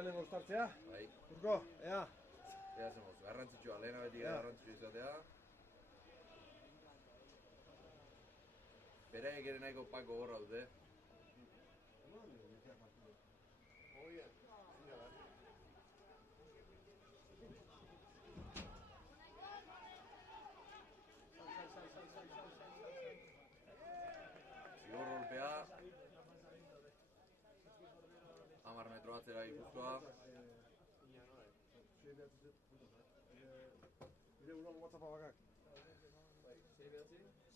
lehenengo ustartzea? Bai. Urko, ea? Ea zemoz, garrantzitsua, lehena beti garrantzitsua izatea. Beraik ere nahiko pako gorra dute. Zigor golpea. 10 metro atzera Gipuzkoa. Bide uruan WhatsAppa bakak.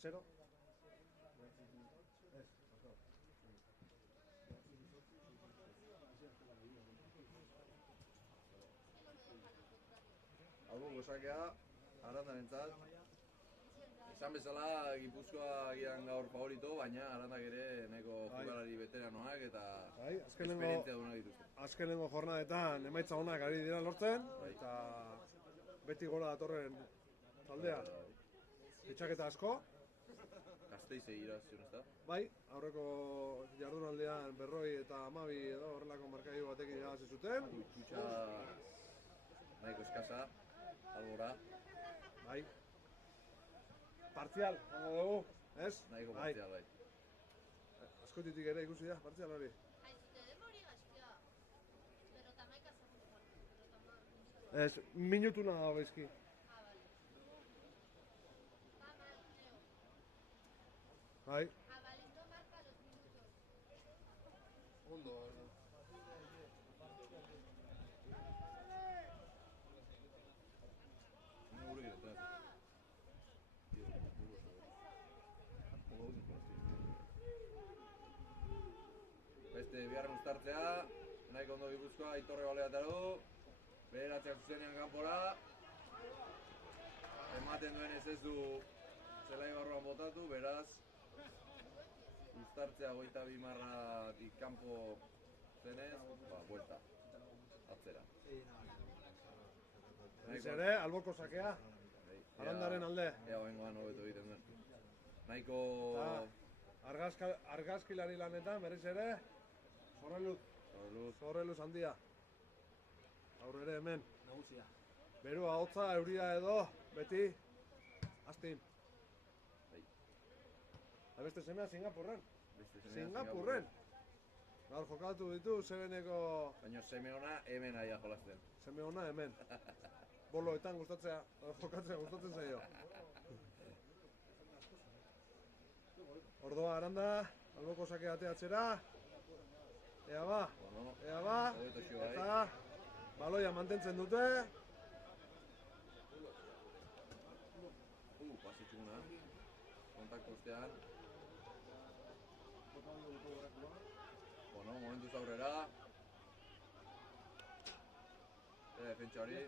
0. Albo gozakea, Arandarentzat. Esan bezala, Gipuzkoa agian gaur favorito, baina Arandak ere nahiko jokalari veteranoak eta esperientzia duenak dituzte. Azkenengo jornadetan emaitza onak ari dira lortzen, eta beti gola datorren taldea. Fitxaketa asko. Gasteize irazion, ez da? Bai, aurreko jardunaldean 40 eta 12 edo horrelako markailu batekin irabazi zuten. Kutxa nahiko eskasa, albora. Bai. Partzial, hango dugu, ez? Nahiko partzial, bai. Askotitik ere ikusi da, partzial hori. Ez, minutuna dago bezki. Bai. Ondo, Beste biharren ustartzea, nahiko ondo Gipuzkoa, Aitorre Baleataru, bederatzeak zuzenean kanpora. Ematen duenez ez du zelai barruan botatu, beraz ustartzea 22 marratik kanpo zenez, buelta, atzera. Ez ere, alboko sakea, Arandaren alde. Ea bengoan hobeto egiten duen. Nahiko... Argazkilari lanetan, berriz ere, Zorreluz handia. Aurre ere hemen. Nagusia. Berua, hotza, euria edo, beti, astin. Beste semea Singapurren. Singapurren! Gaur jokatu ditu, Sebeneko... Baina seme ona hemen aia jolazten. Seme ona hemen. Boloetan jokatzea gustatzen zaio. Ordoa Aranda, alboko sake ateatzera. Ea ba, eta baloia mantentzen dute. Pasitxuna, kontaktu ostean. Momentuz aurrera. Defentsa hori.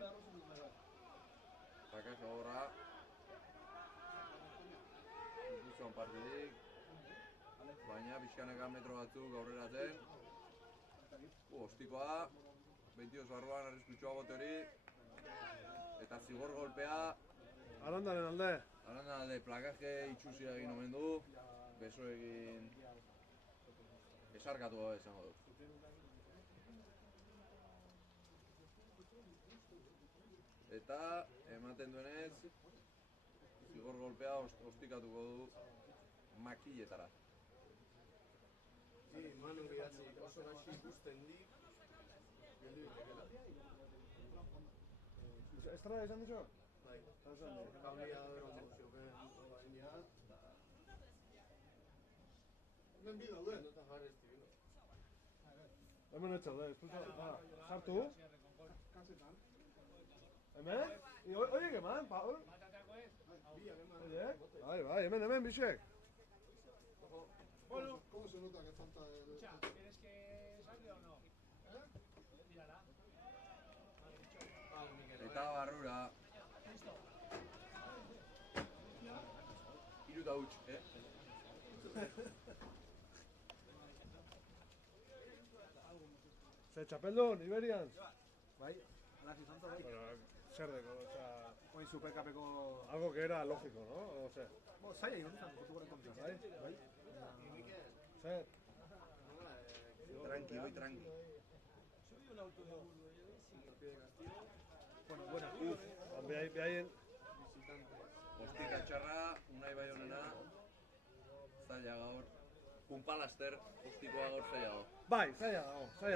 Kakaz agorra. Ikusten partidik. Baina pixkanaka metro batzuk aurreratzen. Ostikoa. 22 barruan arriskutxoa bote hori. Eta zigor golpea. Arandaren alde. Arandaren alde, plakaje itxusia egin omen du. Beso egin... Esarkatu gabe esango dut. Eta ematen duenez, zigor golpea ostikatuko du makilletara. Manu bidatzi oso gaixi ikusten dik. Estrada izan dizu? Bai. Kablia eron zioken bainean. Hemen bi daude. Hemen etxalde, sartu? Hemen? Oiek eman, Paul? Oiek? Bai, hemen, bixek. Bueno, ¿cómo se nota que falta el... ¿Quieres que salga o no? Mírala. Eta barrura. Hiru eta huts, Ze txapeldun, Iberians? Bai, alazi zanto bai. Zer deko, Oin supercapeko... algo que era lógico, ¿no? O sea, Zaila egon izan, gotu goren kontra. bai? Zer? Tranqui, tranqui. Bueno, buena. Behaien, Ostika txarra, Unai Baionena, zaila gaur. Punpalaster, ostikoa gaur zaila gaur. bai, zaila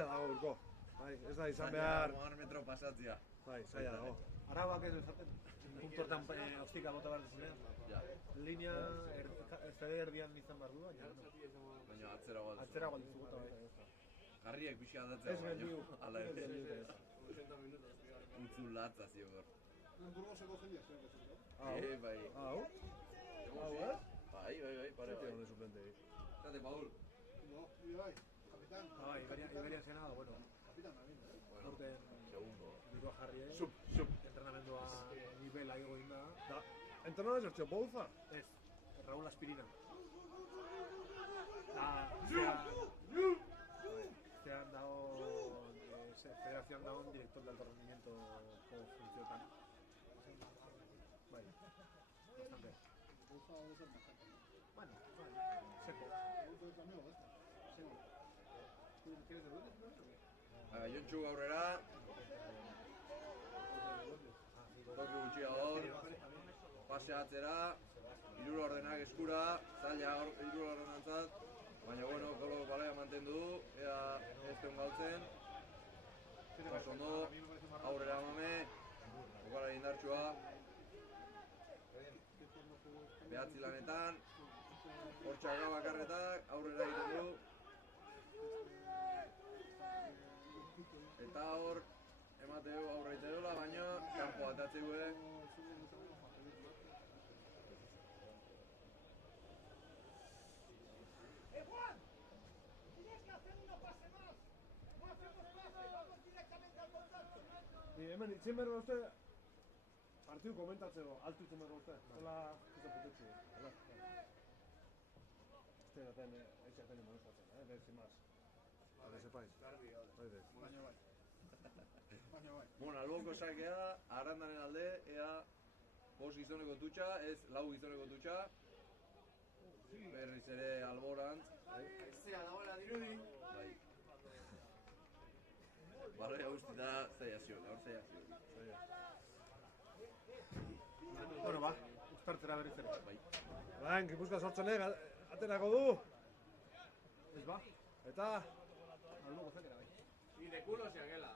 dago urko. Bai, ez da izan behar, 10 metro pasatzia. bai, zaila dago. Arabak ez esaten, puntortan ostika bota behar duzunean. Ja, Linea, zede erdian izan behar du, baina baina atzera galdu. atzera galdizu bota bai. Garriek pixka aldatzea Ez geldiu, Ala ez ere, geldiu. utzu latza zio gaur. Burgoseko jendia, zer Hau, Bai. hau, hau, Bai, pare Zete bai. hone suplente. Zate, Paul. No, bai, kapitan. Ah, Iberian Senado, bueno. Kapitan también, Bueno, Urten segundo. dirua jarri, Sup. entrenamendua nivela igo egin da. Da, entrenador zertxo, Bouza? Ez, Raúl Aspirina. Da, zean dago, federazioan dago un director de alto rendimiento funtziotan. Bai, bastante. Bueno, seco. Jontxu gaurrera. Toki gutxi gaur. Pase atzera. Iruro ordenak eskura. Zaila iruro ordenantzat. Baina, bueno, kolo balea mantendu du. Ea ez duen galtzen. Oso ondo. Aurrera amame. Jokalari indartsua. Behatzi lanetan. Hortxaka bakarretak. Aurrera egiten du. Eta hor, emate du aurre ite dula, baina kanpo atatze gue. Juan, tienes que hacer una pase más. No hacemos pase, vamos directamente al contacto. Hemen, itzen berro uste, partidu komentatzeko, altu itzen berro uste. Hola, ez da putetxu. Hola. Este daten, eitxaten emonostatzen, de sin más. Para que sepáis. Bueno, alboko sakea, Arandaren alde, ea 5 gizoneko tutxa, ez 4 gizoneko tutxa. Berriz ere alborantz. Aizea dagoela dirudi. Bai. Baloia guztita zaila zion, gaur zaila zion. Bueno, ba, ustartzera berriz ere. Bai. Bain, Gipuzkoa sortzenek, aterako du. Ez ba? Eta, Albo gozakera bai. Y de culo se aquela.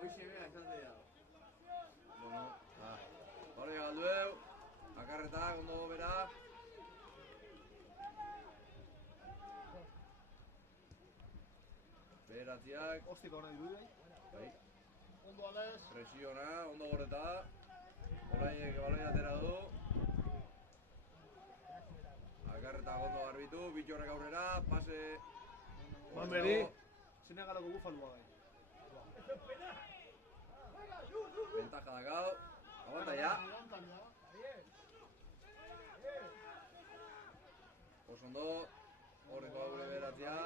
Hoy se vea izan zeia. Bueno, baloia galdu eu. Akarretak, ondo bera. Beratziak, Ostiko hona dirudi bai. Ondo Alex. Presiona, ondo gorreta. Olaiek baloia atera du. Akarretak ondo garbitu, bitxorrek aurrera, pase. Manberi. Senegalako bufalua bai. Ventaja dakau. Aguanta ya. Oso ondo. Horreko gure beratzea.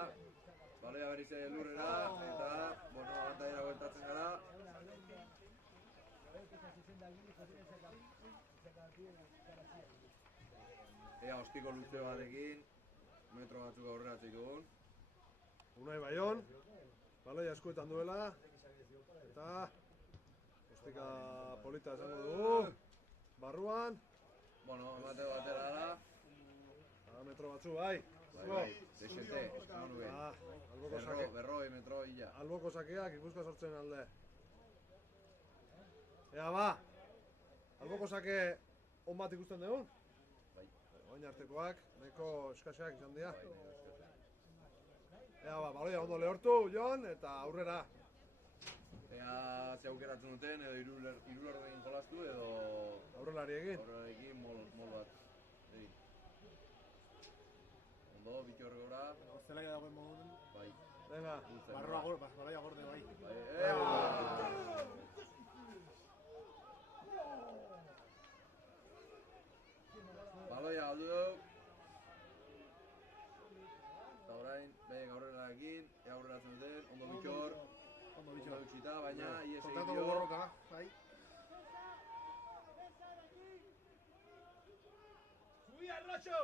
Baloia berriz ere lurrera. Eta, bueno, abantaiera bueltatzen gara. Ea ostiko luze batekin. Metro batzuk aurrera dugun. Unai Baion, baloia eskuetan duela. Eta, ostika polita esango dugu. Barruan, Bueno, emate batera da. metro batzu, bai. Bai, desente, esan nuen. Alboko sake. Berroi metro hila. Alboko sakeak Gipuzkoa sortzen alde. Ea ba, alboko sake on bat ikusten dugu? Bai. Oin artekoak, nahiko eskaseak izan dira. Bai, Ea ba, baloia ondo lehortu, Jon, eta aurrera. ea ze aukeratzen duten, edo irulardein jolastu, edo Aurrelari egin. horrekin mol bat. Egin. Ondo, bitxorre gora, Zelaia dagoen modun. bai. Venga, Baloia gorde bai. Bai, baloia galdu dugu. Eta orain, behin aurrera egin, ea aurreratzen duten, ondo bitxor. Ondo Ondo bitxo. bitxita, baina ies egin Kontratu dio. borroka, bai. ¡Subí al Rocho!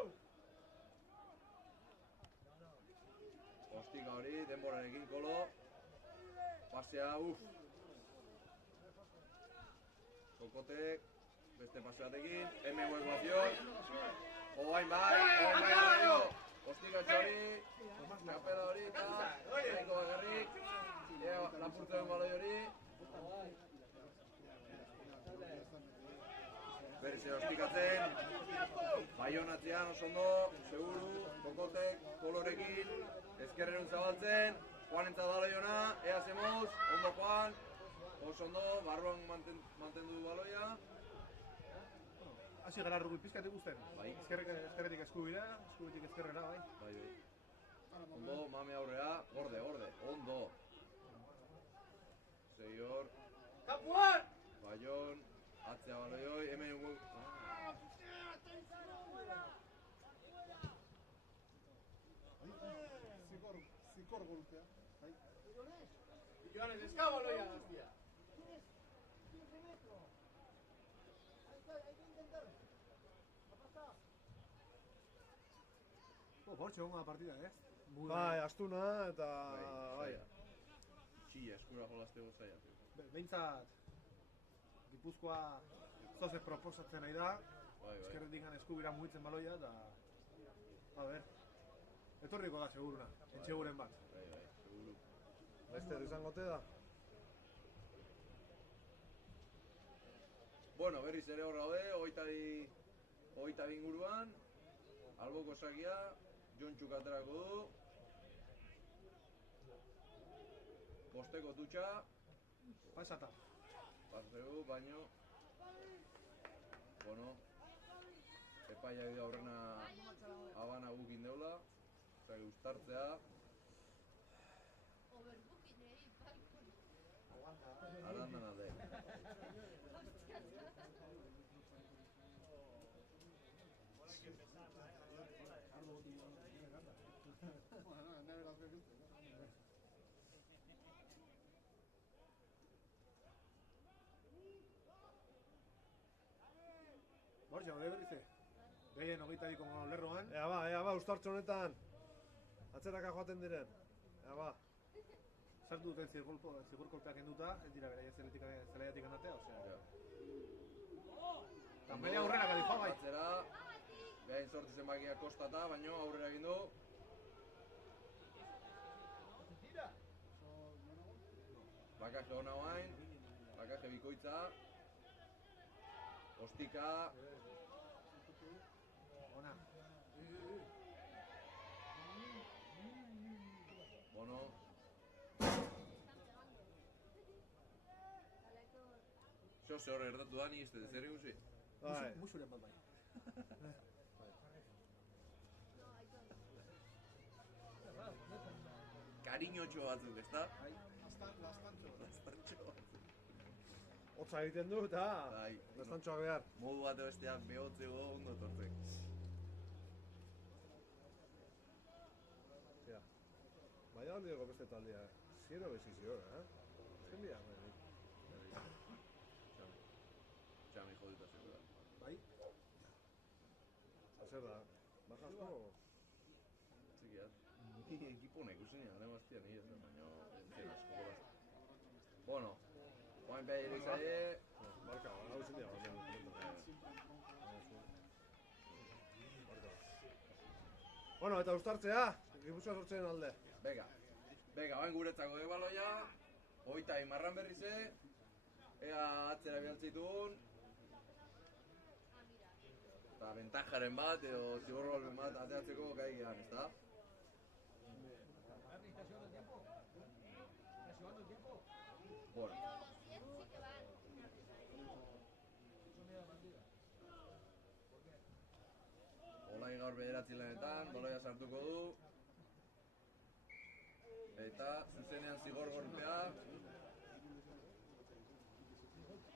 Ostika hori, denborarekin kolo. Pasea, Kokotek, beste pase batekin, M ecuación. Oain bai, Ostika txori, kapela hori, eta nahiko bakarrik. Lapurtu den baloi hori. Berriz ostikatzen, Baionatzean oso ondo, seguru, Kokotek, kolorekin, ezkerren zabaltzen, Juanentzat baloi ona, ea zemoz, ondo Juan, oso ondo, barruan mantendu du baloia. Hasi gara rugby pizkat ikusten. Bai. Ezkerretik eskubidetik ezkerrera, bai. Bai. Ondo, mame aurrea, gorde, ondo. Segior. ¡Campuan! Baion, atzea baloi hoi, hemen Zikor golpea. Millones, escábalo ya, hostia. Tienes 15 metros. Ahí está, hay que intentar. Ha pasado. Bortxe egon partida, Bai, astuna eta... bai. Txilla, eskura jolazteko zaila. Behintzat, Gipuzkoa zoze proposatzen nahi da. Bai. Ezkerretik eskubira mugitzen baloia, eta... A ber, etorriko da seguruna, etxeguren bat. Bai, seguru. Laster izangote da. Bueno, berriz ere hor gaude, hogeita bi inguruan. Alboko sakia, Jontxuk aterako du. Bosteko dutxa. Pasata. Paseu, baino. Bueno, epaia bide aurrena abana gukin deula. Zagi ustartzea. Arandan alde. Bortxe, hori berrize. Gehien hogeita diko lerroan. Ea ba, ustartxo honetan. Atzeraka joaten diren. Ea ba. Sartu duten zigurkolpeak enduta, ez dira beraia zelaiatik anatea, osea. Eta media aurrera gali joa bai. Atzera, behain sortu zenbakia kostata, baino aurrera egin du. Bakaje hona guain, bakaje bikoitza. Ostika. Ona. Bono. Ze hor erdatu da, ni izte, zer ikusi? Bai. Musuren bat bai. Kariñotxo batzuk, ezta? Hotza egiten du eta Bai. lastantxoak behar. Modu bate besteak behotzeko ondo tortzek. Zia. Baina handioko beste taldea. Ziero bezizio, Ezken bia, bai. Txami jodita zeko da. Bai? Zer da, bajasko? Txikiat. Ni ekipo nahi kusinean, lehen bastia nire zen, baina entzen asko goraz. Bueno, oain behar ere izaie. Barka, hau zen dira, Bueno, eta ustartzea, Gipuzkoa sortzen alde. Bega, oain guretzako baloia, hogeita marran berrize, ea atzera bialtzitun, eta bentajaren bat edo zigorgolpen bat ateatzeko gai gehan, ezta? Bueno. Olai gaur bederatzi lanetan, baloia sartuko du. Eta zuzenean zigor golpea.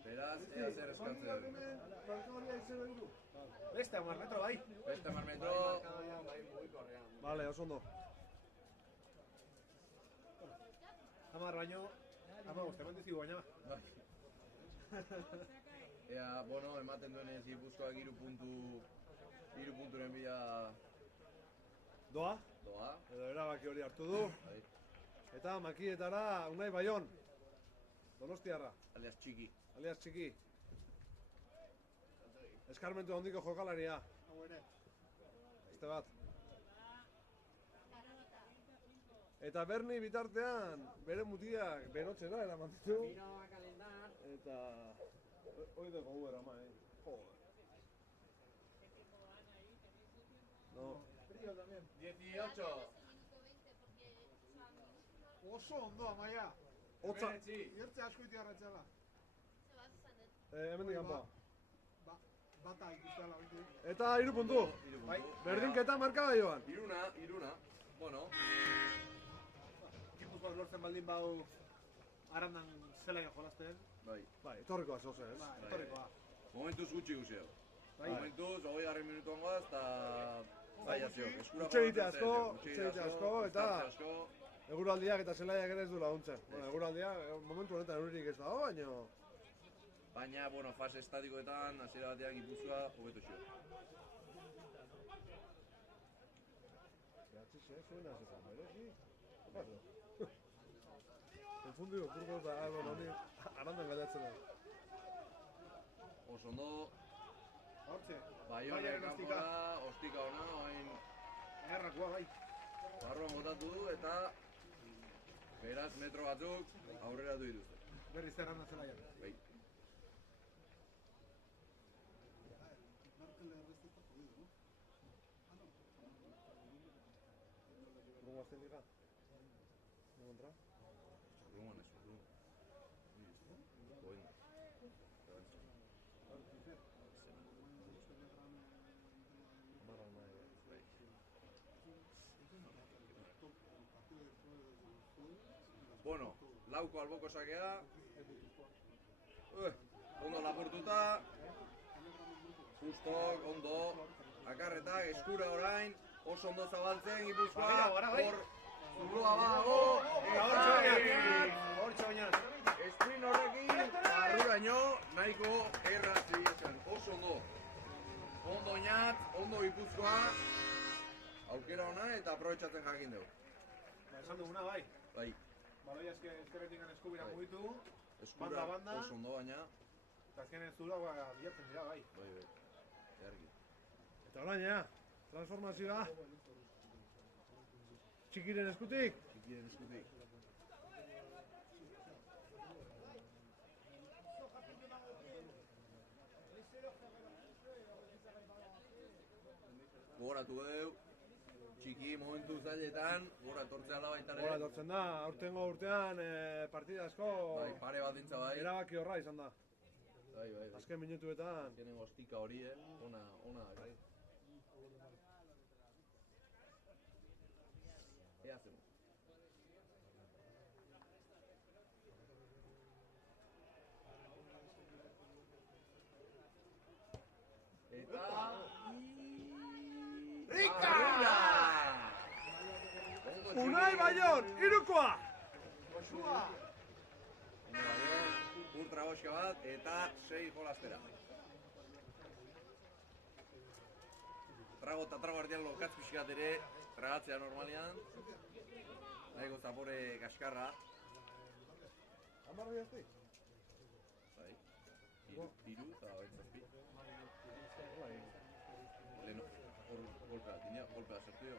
Beraz, ea zer eskatzen dut. Beste, 10 metro bai. Beste 10 metro. Vale, oso ondo. 10 baino, 15 eman dizigu baina. Ea, bueno, ematen duenez Gipuzkoak 3 punturen bila... Doa? Doa. Edo erabaki hori hartu du. Bai. Eta makietara Unai Baion. Donostiarra. Alias txiki. Alias txiki. Eskarmentu handiko jokalaria. Hau ere. Beste bat. Eta Berni bitartean, bere mutiak berotzera eraman ditu. Eta... Hoi de gogu erama, Joder. No. Frío también. 18. Oso ondo, Amaia. Hotza, Iertze asko iti arratxala. hemen dikampa. Bata ikustela beti. Eta 3 puntu. Bai. Berdinketa markada joan. Iruna. Bueno. Gipuzkoak lortzen baldin bau Arandan zelaia jolazten. Bai. Bai, etorrikoa zoze, ez? Bai, etorrikoa. Momentuz gutxi guzeo. Bai. Momentuz, 20 minutuan goaz, eta... Zaiazio. Utxegite asko, eta... Eguraldiak eta zelaiak ere ez du laguntzen. Bueno, eguraldiak, momentu honetan euririk ez dago, baina... Baina, bueno, fase estatikoetan, hasiera batean Gipuzkoa hobeto xio. Zuen hazetan, berezi? Paso. Konfundido, kurko eta, bueno, honi Arandan gaiatzen da. Oso ondo, Hortxe. Baionek kanpora, ostika ona, oain Errakoa, bai. barruan botatu du, eta beraz metro batzuk aurreratu dituzte. Berriz Aranda zelaian. Bai. ¿Cómo vas a ligar? ¿No entra? Urrungan ez, urrungan. Goen. Amarra nahi. Bai. Bueno, lauko alboko sakea. Ondo lapurtuta. Justok, ondo. Akarretak, eskura orain. Oso ondo zabaltzen, Gipuzkoa. Hor, zuloa badago. Hortxe baina. Sprint horrekin, barruraino, nahiko errazi esan. Oso ondo. Ondo oinat, ondo Gipuzkoa. Aukera ona eta aprobetxatzen jakin dugu. Esan duguna, bai. Bai, Baloia ezkerretik eskubira mugitu. eskura Banda. oso ondo baina. Eta azkenen zulagoa bilatzen dira, bai. Bai, Ergi. Eta orain, transformazioa. Txikiren eskutik. Txikiren eskutik. Gogoratu deu, txiki momentu zailetan, gora etortzea ala baita Hora etortzen da, aurtengo urtean partida asko Bai, pare bat dintza bai. erabaki horra izan da. Bai. Azken minutuetan. Azkenengo ostika hori, ona bai. Ea zemu. Eta... Rika! Unai Baion, irukoa! Joshua! Ultra boska bat eta 6 jolaztera. Trago eta trago artean lokatz pixkat ere, tragatzea normalean. Nahiko zapore kaskarra. Amarra jazti? Bai. Hiru eta bentzazpi. Leno, hor golpea, tinea, golpea sartu jo.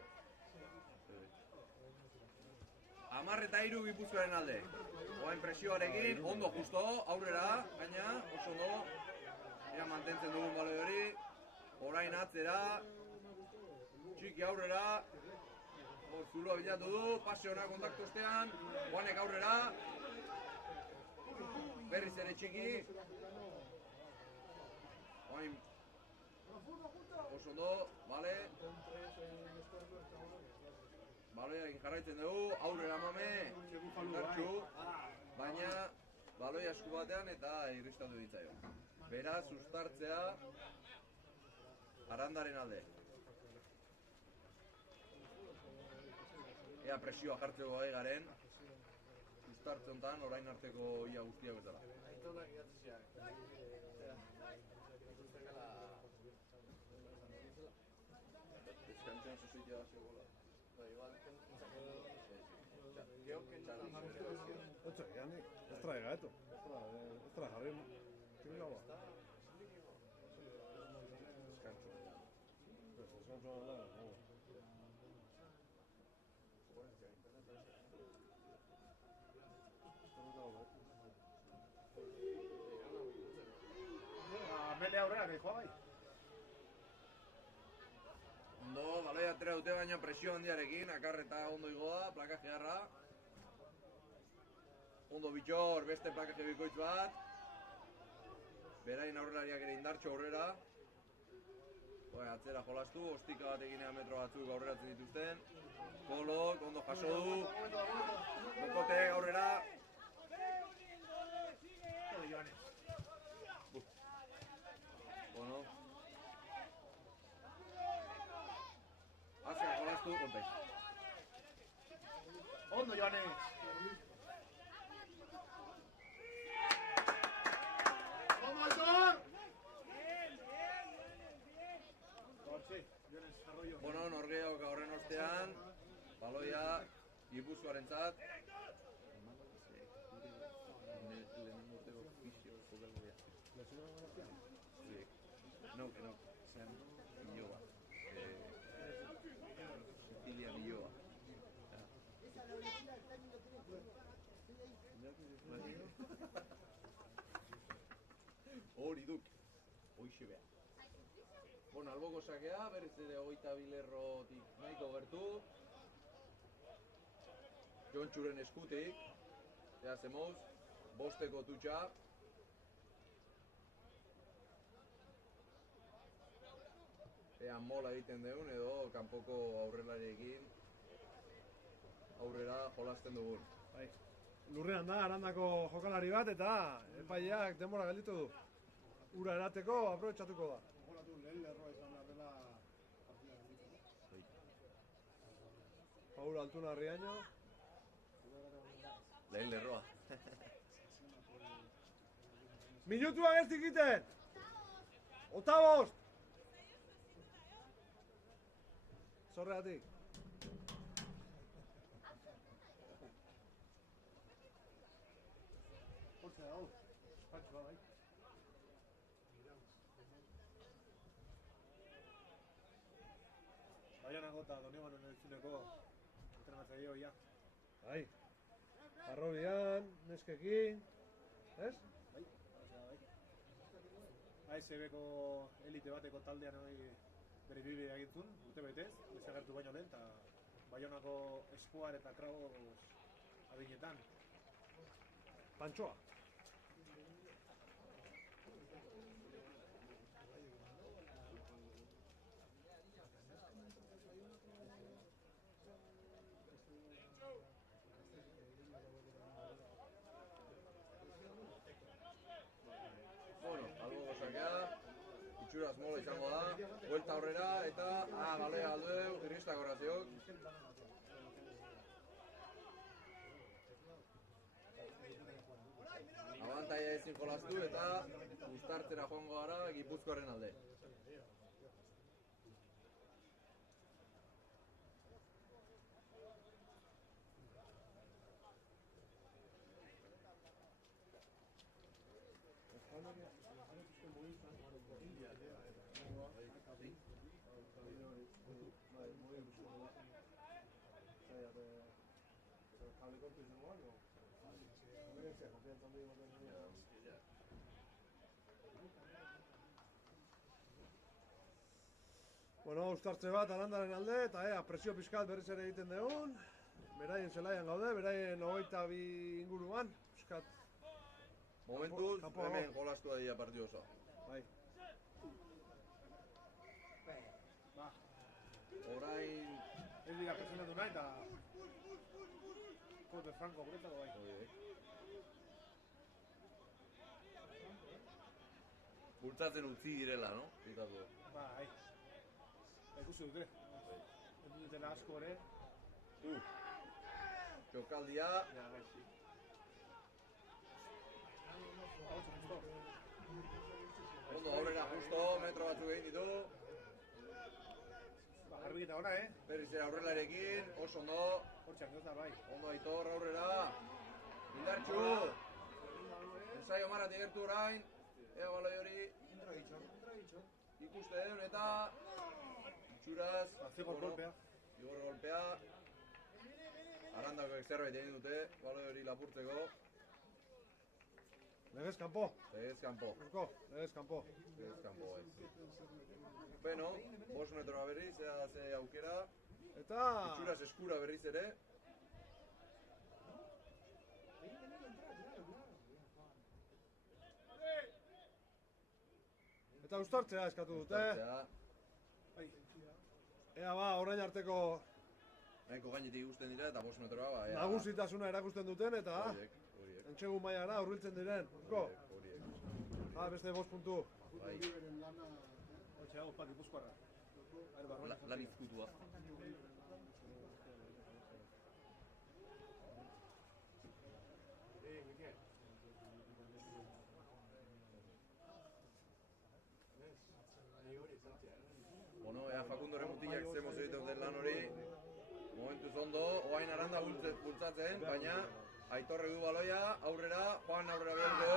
Amarreta hiru Gipuzkoaren alde. Oain presioarekin, ondo justo, aurrera, gaina, oso ondo. Ea mantentzen dugun baloi hori. Orain atzera. Txiki aurrera. Hor zuloa bilatu du, pase hona kontaktu estean. Juanek aurrera. Berriz ere txiki. Oain oso ondo, bale. Baloiarekin jarraitzen dugu, aurrera mame, indartxu, baina baloia esku batean eta irristatu ditzaio. Beraz, uztartzea Arandaren alde. Ea presioa jartzeko gai garen, uztartze honetan orain arteko ia guztiak bezala. Aitonak idatziak. Deskantzen sozitia da zegoela. Otxe, yani, ez traiga, eto. Ez trae jarri. Tiri gaua. Eskantxo da, Mele aurrera, que joa bai. Ondo, baloi atera dute baina presio handiarekin, akarreta ondo igoa, plakaje harra. Ondo bitxor, beste plakaje bikoitz bat. Berain aurrelariak ere indartxo aurrera. Atzera jolastu, ostika bat eginea metro batzuk aurreratzen dituzten. Kolok, ondo jaso du. Bokotek aurrera. Bueno. Azka jolastu, kontaiz. Ondo, Joanes. Ondo, Aitor! Bueno, norgeok horren ostean, baloia Gipuzkoarentzat. Lehenengo urteko fisio jokalea. No, sean Illoa. Cecilia Illoa. Hori duk, hoixe behar. Bueno, alboko sakea, berriz ere 22 lerrotik nahiko gertu. Jontxuren eskutik. Ea zemoz, bosteko tutxa. Ea mola egiten deun edo kanpoko aurrelariekin aurrera jolasten dugun. Bai. Lurrean da, Arandako jokalari bat eta epaileak denbora gelditu du. Ura erateko, aprobetxatuko da. Lehen lerroa izan behar dela partida gelditu. Paul Altuna Riaño. Lehen lerroa. Minutuak ez dikiten! Otabost! Zorreatik. Hortzea hau, espatxua bai. Baianako eta Donibanoen eltzuneko entrenatzaile hoia. Bai. Arrobian, neskekin. Ez? Bai, bai. ASB-ko elite bateko taldean hori bere bibidea egintzun, urte betez, desagertu baino lehen, eta Baionako Espoar eta Krabos adinetan. Pantxoa. Bueno, alboko sakea. Itxuraz mola izango da. Buelta aurrera eta balea aldu edo, irristak horratziok. Abantaia ezin jolastu eta uztartzera joango gara Gipuzkoaren alde. Bueno, uztartze bat Arandaren alde eta presio pixkat berriz ere egiten dugun. Beraien zelaian gaude, beraien 22 inguruan. Pixkat. Momentuz, hemen jolastu da dira partidu osoa. Bai. Orain... Ez dira presionatu nahi eta... Kote Franco guretzako bai. Bultzatzen utzi direla, no? Pitako. Bai. Ikusi dute. Ez dutela asko ere. Txokaldia. Ja, gaixi. Ondo aurrera justo, metro batzuk egin ditu. Arbiketa ona, Berriz ere aurrelarekin, oso ondo. Hortxak ez da, bai. Ondo Aitor aurrera. Indartxu. Ensaio marratik gertu orain. Ea baloi hori. Ikusten eta... Itxuraz. Zigor golpea. Zigor golpea. Arandakoek zerbait egin dute, baloi hori lapurtzeko. Legez kanpo. Legez kanpo. Legez kanpo. Legez kanpo, bai. Beno, 5 metroa berriz, ea ze aukera. Eta... Itxuraz eskura berriz ere. Eta uztartzea eskatu dute. Ea ba, orain arteko... Nahiko gainetik ikusten dira eta 5 metroa ba, ea... Nagusitasuna erakusten duten eta... Horiek. Entxegu mailara hurbiltzen diren. Horiek. Beste 5 puntu. Bai. Hortxe hau, pak, Gipuzkoarra. Lan izkutua. Bueno, ea Fakundoren mutilak ze mozio egiten duten lan hori. Momentuz ondo, oain Aranda bultzatzen, baina Aitorrek du baloia, aurrera, Juan aurrera beharko du.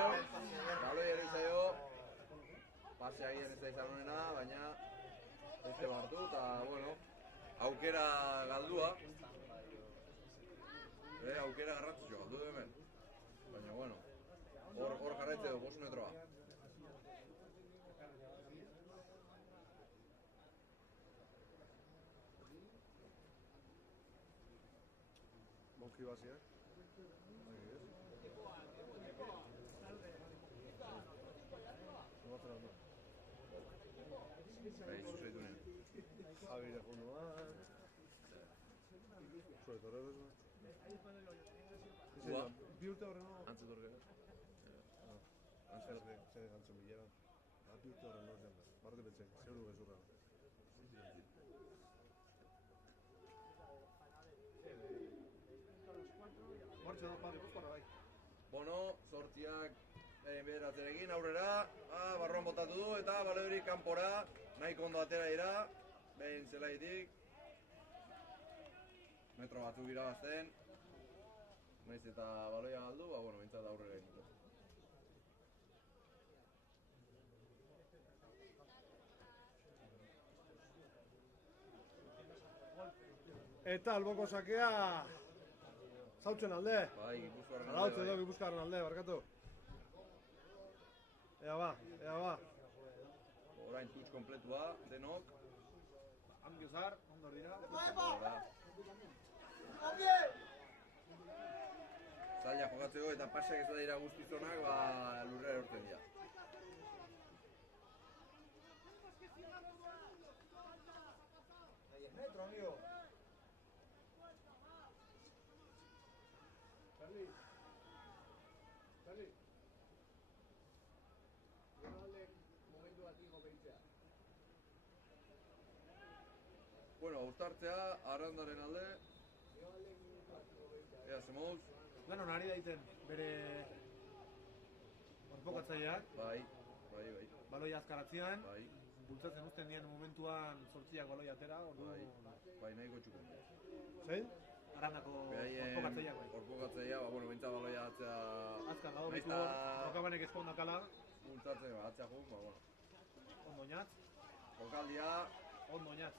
Baloia ere zaio. Pasea egin ez da izan honena, baina beste bartu eta, bueno, aukera galdua. Aukera garrantzitsua galdu du hemen. Baina, bueno, hor jarraitze du, 5 metroa. Monki basiak. Bai, zuzeitunen. Javire Junuan. Zuet horrez. Bi urte horreno... Antzetor gara. Zer gantzen bileran. Bi urte horreno zen da. Barde betzen, zeuru bezurra. Hortxe da, pak, Gipuzkoarra, bai. Bono, sortziak bederatzerekin aurrera, barruan botatu du eta baloirik kanpora, nahiko ondo atera dira, behin zelaitik. Metro batzuk irabazten, naiz eta baloia galdu, ba, bueno, bintzat aurrera egin dute. Eta alboko sakea... Zautzen alde. Bai, Gipuzkoarren alde, Zautzen dugu Gipuzkoarren alde, barkatu. Ea ba. Orain tutx kompletua, denok. Angiozar, ondo dira. Zaila jokatzeko eta pasak ez da dira guztizonak, ba, lurrera erortzen dira. Metro, amigo. Charlie. Bueno, uztartzea, Arandaren alde. Ea, zemoz. Lan hona ari daiten bere... Horpokatzaileak. Bai. Baloi azkaratzean. Bai. Bultzatzen uzten dien momentuan zortziak baloi atera. Bai, nahiko txukun. Zein? Arandako horpokatzaileak, bai. Horpokatzailea, ba, bueno, bintza baloia atzea... Azkar dago bitu, rokabanek espaundakala. Bultzatzen, atzea jun, ba, bueno. Ondo oinatz. Jokaldia. Ondo oinatz.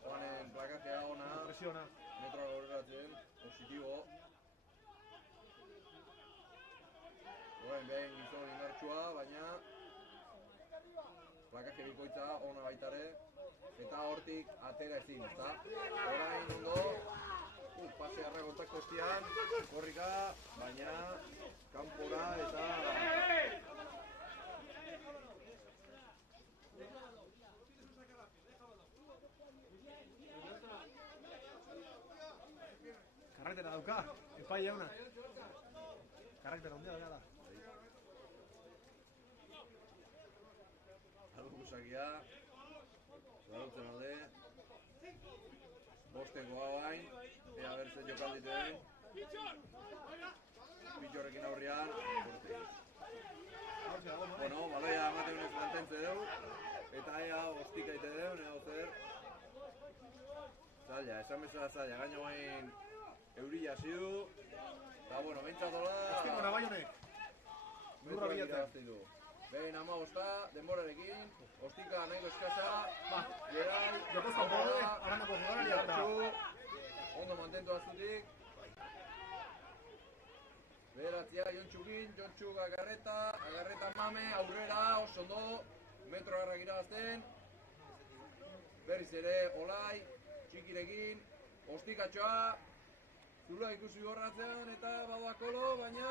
Joanen plakajea ona. Presiona. Metroa gaurreratzen, positibo. Goen behin gizon indartsua, baina... Plakaje bikoitza ona baitare. Eta hortik atera ezin, ezta? Orain ondo... Pase harra kontaktu estian, korrika, baina... Kanpora eta... Karaktera dauka, epai jauna. Karaktera handia da. Albuko sakia. Zarautzen alde. Bosteko hau hain. Ea bertzen jokaldite den. Pitxorrekin aurrian. Bueno, baloia ematen unez mantentze dugu. Eta ea ostika ite dugu, ea ozer. Zaila, esan bezala zaila, gaino bain eurila zidu. Eta, bueno, bentsatola... Ostiko nabaionek. Lurra bilatzen. Behin 15, denborarekin, ostika nahiko eskasa, geral, Jokostan bode, arandako jogalari eta... ondo mantentu azutik. Beratzia, Jontxukin, Jontxuk agarreta mame, aurrera, oso ondo, metro garrak irabazten. Berriz ere, Olai, txikirekin, ostikatxoa, zula ikusi gorratzean eta badoa kolo, baina...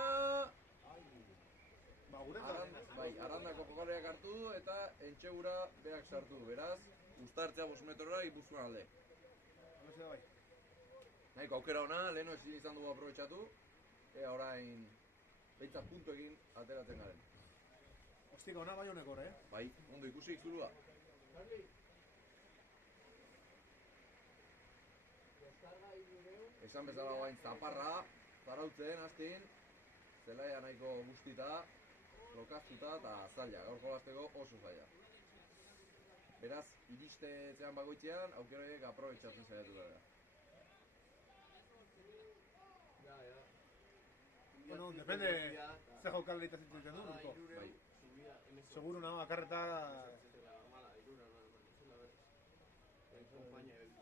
Bai, arandako jokalariak hartu du eta entxegura berak sartu du, beraz, uztartzea 5 metrora Gipuzkoan alde. Nahiko aukera ona, leheno ezin izan dugu aprobetxatu, ea orain behintzat puntu egin ateratzen garen. Ostika ona bai honekor, Bai, ondo ikusik zulua. Esan bezala guain zaparra, zarautzen, hastin, zelaia nahiko guztita, lokaztuta eta zaila, gaur jolasteko oso zaila. Beraz, iristetzean bagoitzean, aukera horiek aprobetxatzen saiatu gara. Bueno, depende ze jokalari eta zintzen du, urko. Bai. Seguro nago, akarreta...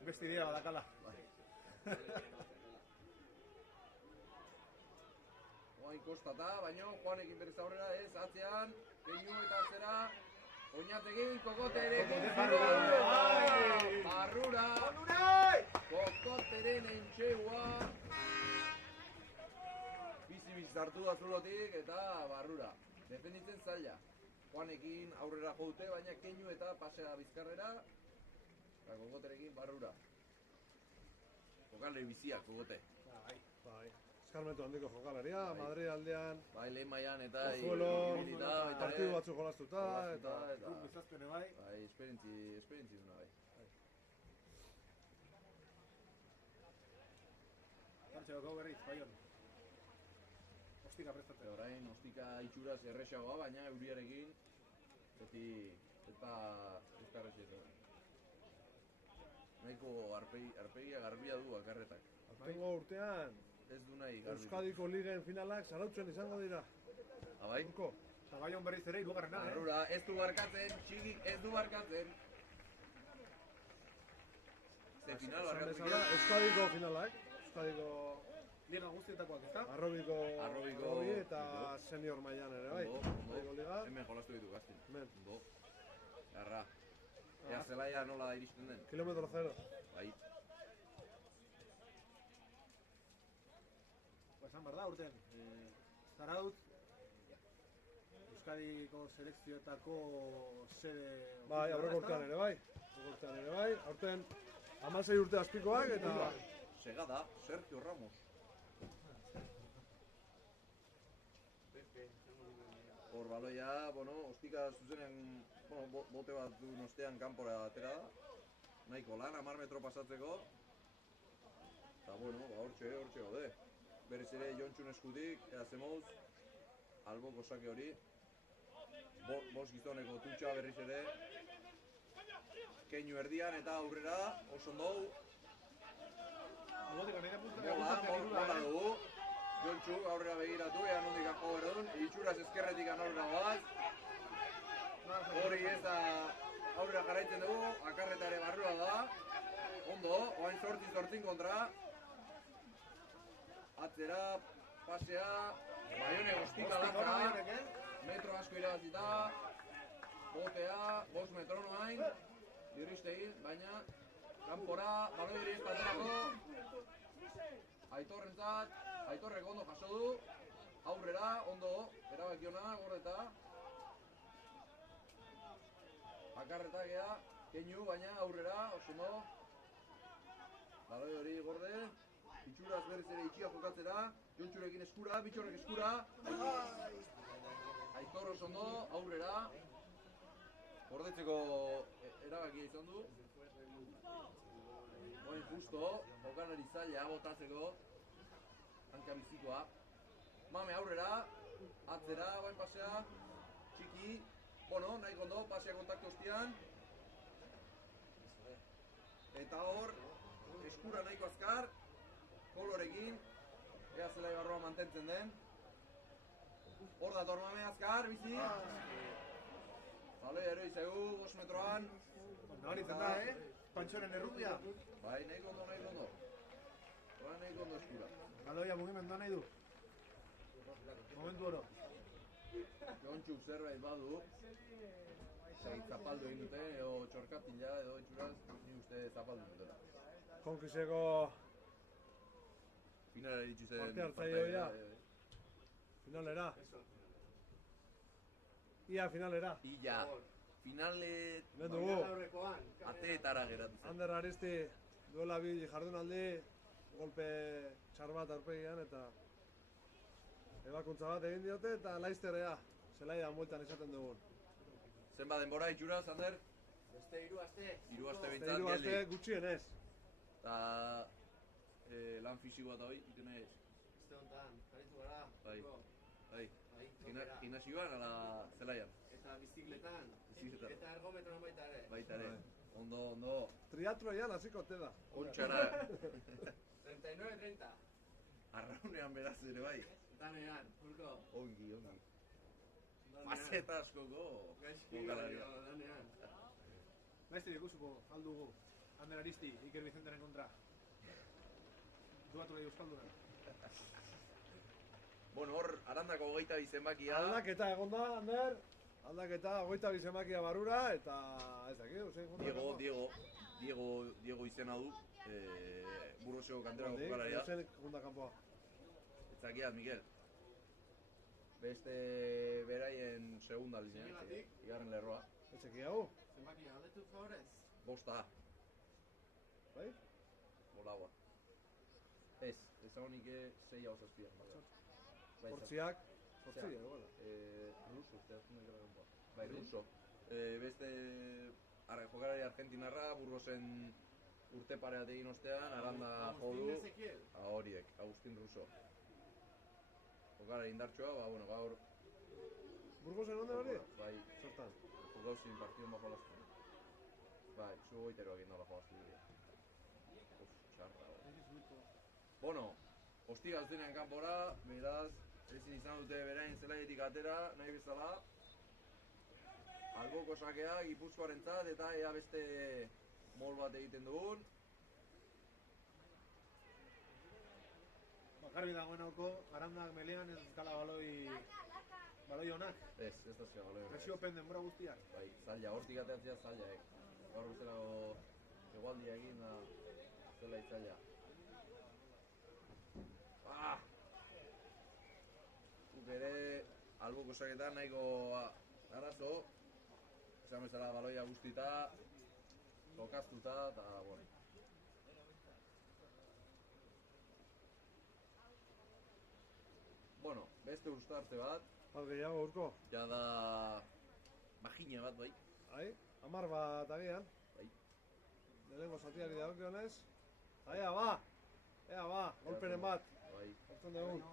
Beste idea badakala. Oain kostata, baina Juanekin berez aurrera ez, atzean, keinu eta atzera, oinatekin, kokoterekin, barrura, kokoteren entxegua, bizi hartu da zulotik eta barrura. Defenditzen zaila. Juanekin aurrera joute, baina keinu eta pasea bizkarrera, eta kokoterekin barrura. Jokalari biziak, kokote. Bai. Eskarmentu handiko jokalaria, Madrid aldean... Bai, lehen mailan eta... Pozuelo, partidu batzu jolastuta, eta... Bizazpene bai. Bai, esperientzi duna bai. Kantxeko gau berriz, baion. Ostika prestatzen. Orain, ostika itxuraz erresagoa, baina euriarekin... Beti... eta... eskarretxetan. Nahiko arpegia garbia du akarretak. Aurtengo urtean... Ez du nahi garbi. Euskadiko Ligen finalak zarautzen izango dira. Abai? Eta baion berriz ere, irugarrena, Barrura, ez du barkatzen, txikik ez du barkatzen. Ze final barkatu bezala, Euskadiko finalak. Euskadiko... Liga guztietakoak, ezta? Arrobiko eta Ondo. senior mailan ere, bai. Euskadiko Liga. Hemen jolastu ditu gaztin. Hemen. Ondo. Garra. Ea zelaia nola iristen den. Kilometro 0. Bai. Esan behar da, urten. Zarautz, Euskadiko selekzioetako sede... Bai, aurreko urtean ere bai. Aurten 16 urte azpikoak eta... Segada, Sergio Ramos. Hor baloia, bueno, ostika zuzenen, bueno, bote bat duen ostean kanpora atera da. Nahiko lan, 10 metro pasatzeko. Eta, bueno, hortxe gaude. Berriz ere Jontxun eskutik, ea zemoz, alboko sake hori. Bost gizoneko tutxa berriz ere. Keinu erdian eta aurrera, oso ondou. Mola dugu. Jontxuk aurrera begiratu, ea nondik ajo berdun. Itxuraz ezkerretik aurrera goaz. Hori ez da aurrera jarraitzen dugu, akarreta ere barrua da. Ondo, oain sortzin kontra. Atzera, pasea, Baione ostika latza, metro asko irabazita, botea, 5 metro noain, irristegin, baina kanpora, baloi hori ez paterako, Aitorrentzat, Aitorrek ondo jaso du, aurrera, ondo, erabakiona, gordeta, akarretak ea, keinu, baina aurrera, oso ondo, baloi hori gorde, Itxuraz berriz ere itxia jokatzera, Jontxurekin eskura, Bitxorrek eskura, Aitor oso ondo, aurrera, gordetzeko erabakia izan du. Oin justo, jokalari zaila botatzeko, hanka bizikoa. Mame aurrera, atzera, bain pasea, txiki, bueno, nahi ondo, pasea kontaktu ostian. Eta hor, eskura nahiko azkar, kolorekin, ea zelai barroa mantentzen den. Hor da tormame azkar, bizi. Baloi eroi zaigu, 5 metroan. Nabaritzen da, Pantxoren errubia. Bai, nahiko ondo. Bai, nahiko ondo eskura. Baloia mugimendua nahi du. Momentu oro. Jontxuk zerbait badu, zapaldu egin dute, edo txorkatila, edo itxuraz, ni uste zapaldu dutela. Konkiseko Finala iritsi zen. parte hartzailea. Finalera. Ia finalera. Ia. Finale Hemen dugu. ateetara geratu zen. Ander Aristi duela bi jardunaldi, golpe txar bat aurpegian eta ebakuntza bat egin diote eta laizterrea. Zelaidan bueltan esaten dugun. Zenba denbora itxuraz, Ander? Beste 3 aste. 3 aste Eta behintzat hiru aste geldi. gutxienez. Eta lan fisikoa eta hoi, iten nahi ez. Beste hontan, jaritu gara. Bai. Bai. Bai, Gimnasioan ala zelaian? Eta bizikletan. Bizikletan. Eta ergometroan baita ere. Baita ere. Bai. Ondo. Triatloian hasiko ote da. Ontxara. 39-30. Arraunean beraz ere bai. Danean, pulko. Ongi. Mazeta askoko. Gaizki, jokalaria. danean. Maestri ikusuko aldugu. Ander Aristi, Iker Vicenteren kontra. Duatu nahi euskalduna. Bueno, hor, Arandako 22 zenbakia. Aldaketa egon da, Ander. Aldaketa, 22 zenbakia barura eta ez dakit, zein kontra. Diego izena du. Burgoseko kanterako jokalaria. Zen junda kanpoa. Etzakiat, Mikel. Beste beraien segunda linean, Zenagatik? igarren lerroa. Etxeki hau, Zenbakia, aldetu favorez. 5. bai? Bolaua. Ez honik 6 hau zazpiak. Hortziak, hortzi, edo Ruso, bai, Ruso. Beste jokalari argentinarra, Burgosen urte pare bat egin ostean, Aranda jo du. Agustin Ezequiel. Horiek, Agustin Ruso. Jokalari indartsua, bueno, gaur... Burgosen onde hori? Bai, Zertan? jugausin partidon bat jolazten. Bai, zu goitero egin nola jolazten dira. Txarra. Bueno, hostiga zenean kanpora, beraz, ezin izan dute berain zelaietik atera, nahi bezala. Alboko sakea, Gipuzkoarentzat eta ea beste mol bat egiten dugun. Bakarri dagoenauko, Arandak melean ez dala baloi honak. Ez da zea baloi. Presiopen denbora guztiak. Bai, zaila, hortik ateatzea zaila, Gaur bezalago egualdia egin da zela itzaila. Guk ere, alboko saketan nahiko arazo. Esan bezala baloia guztita, lokaztuta, eta, bueno. Bueno, beste uztarte bat, Bat gehiago urko. ja da magina bat bai. Hai, 10 bat agian. Bai. Lehenengo zatiari dagokionez. Ea ba, golperen bat. Bai. Hortzen dugun.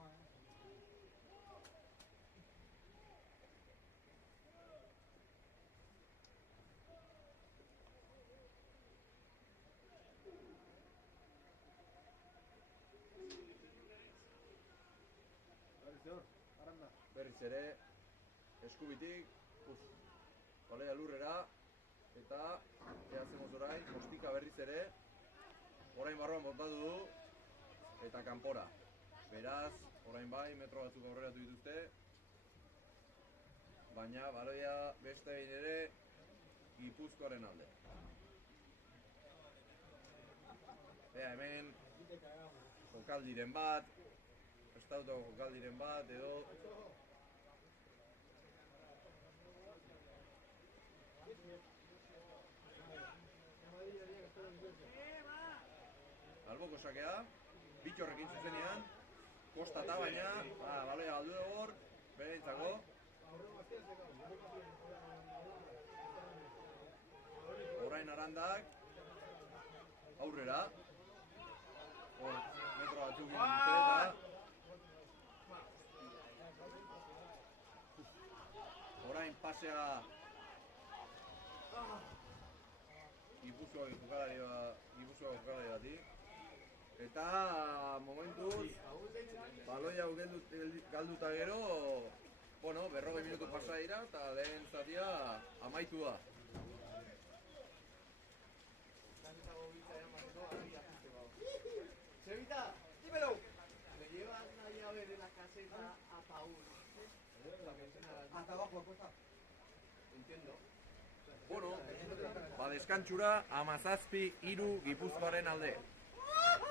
Aranda. Berriz ere, eskubitik, baloia lurrera, eta ea zemoz orain, Ostika berriz ere, orain barruan botatu du, eta kanpora. Beraz, orain bai, metro batzuk aurreratu dituzte, baina baloia beste behin ere, Gipuzkoaren alde. Ea hemen, jokaldiren bat, estatuko jokaldiren bat, edo... Alboko sakea, bitxorrekin zuzenean, kostata baina, baloia galdu dugu hor, bereintzako. Orain Arandak, aurrera, hor metro batzuk egin dute eta... Orain pasea Gipuzkoako jokalari bati. Eta momentuz, baloi hau galduta gero, bueno, 40 minutu pasa dira eta lehen zatia amaitu da. Chevita, dímelo. Me llevas una llave de la caseta a Paul. Hasta abajo, puesta. Entiendo. Bueno, deskantsura 17-3 Gipuzkoaren alde.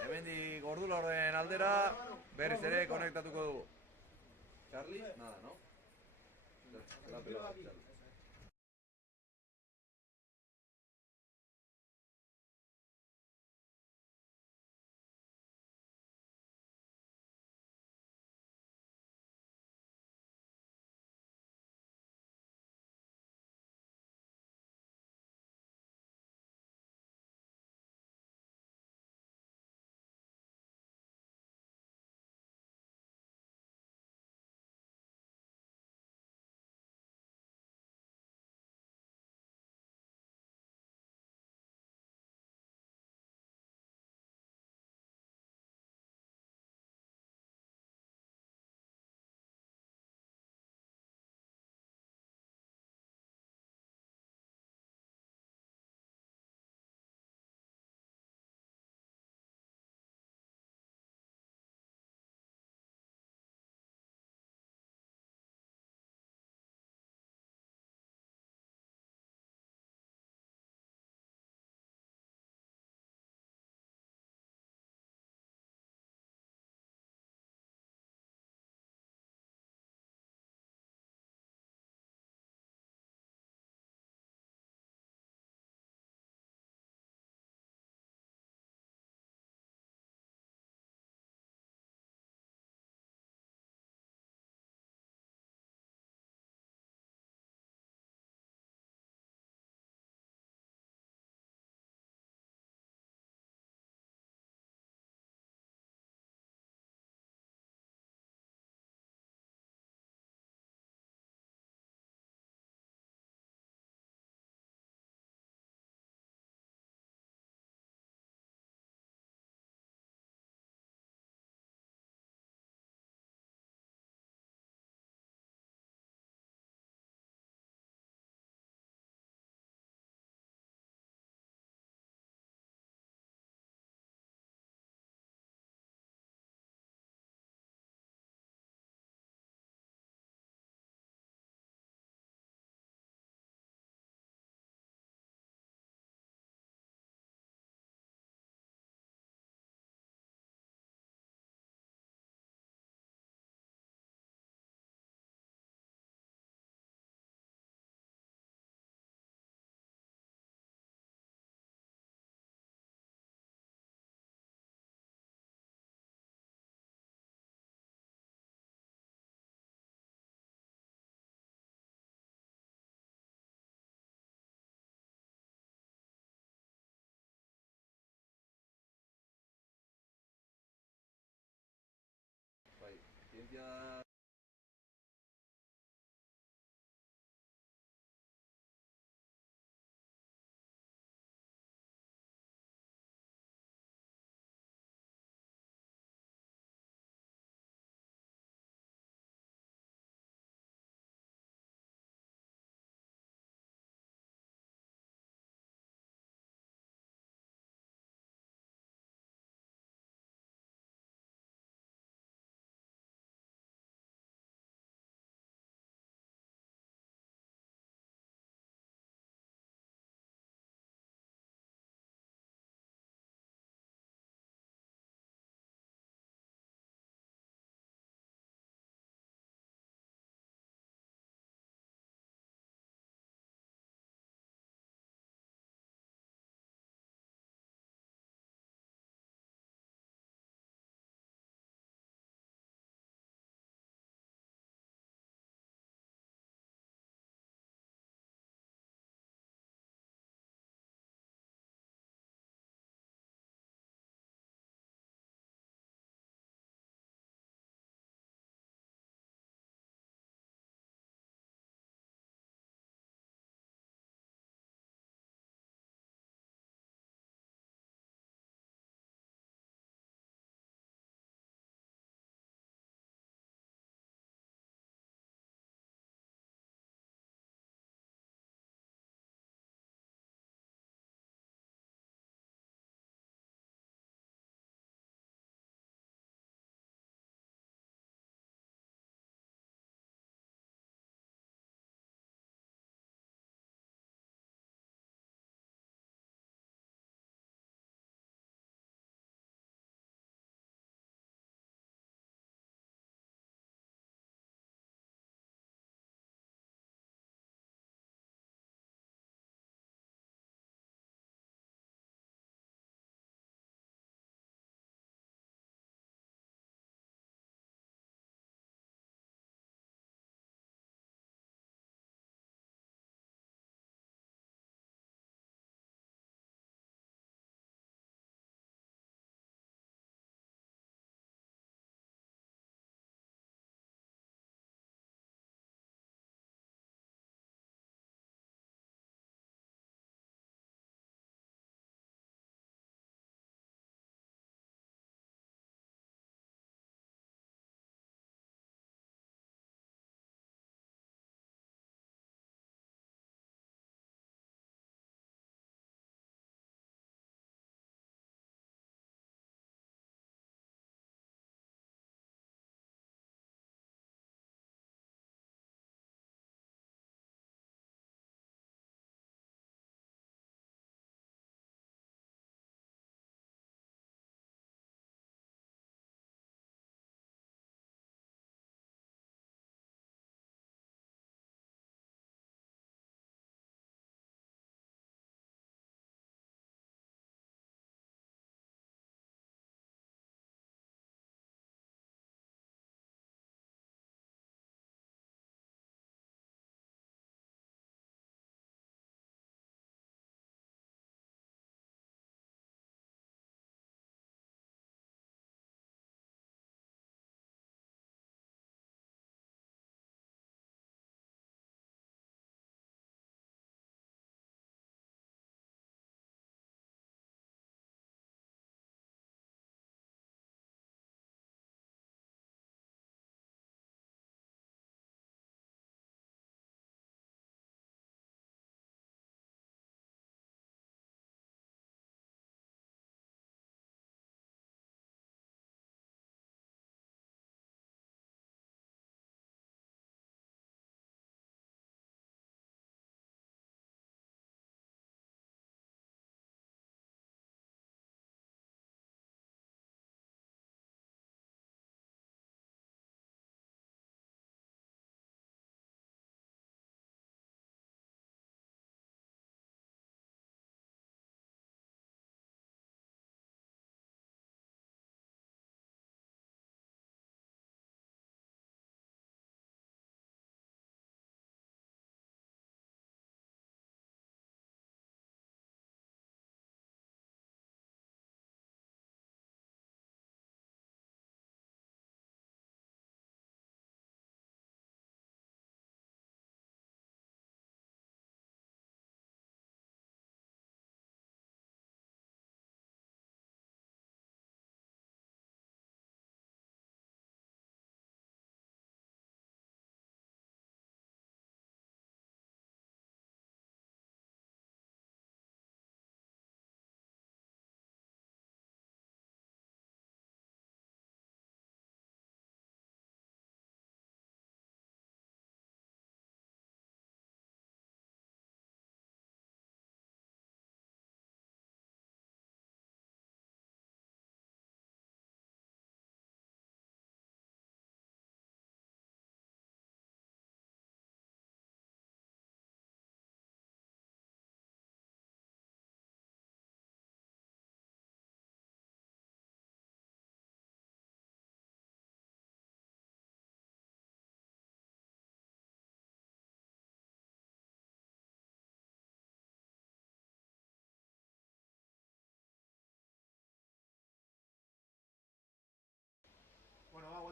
Hemendik ordu laurden aldera berriz ere konektatuko dugu. Charlie, nada, ¿no? La pelota, Charlie.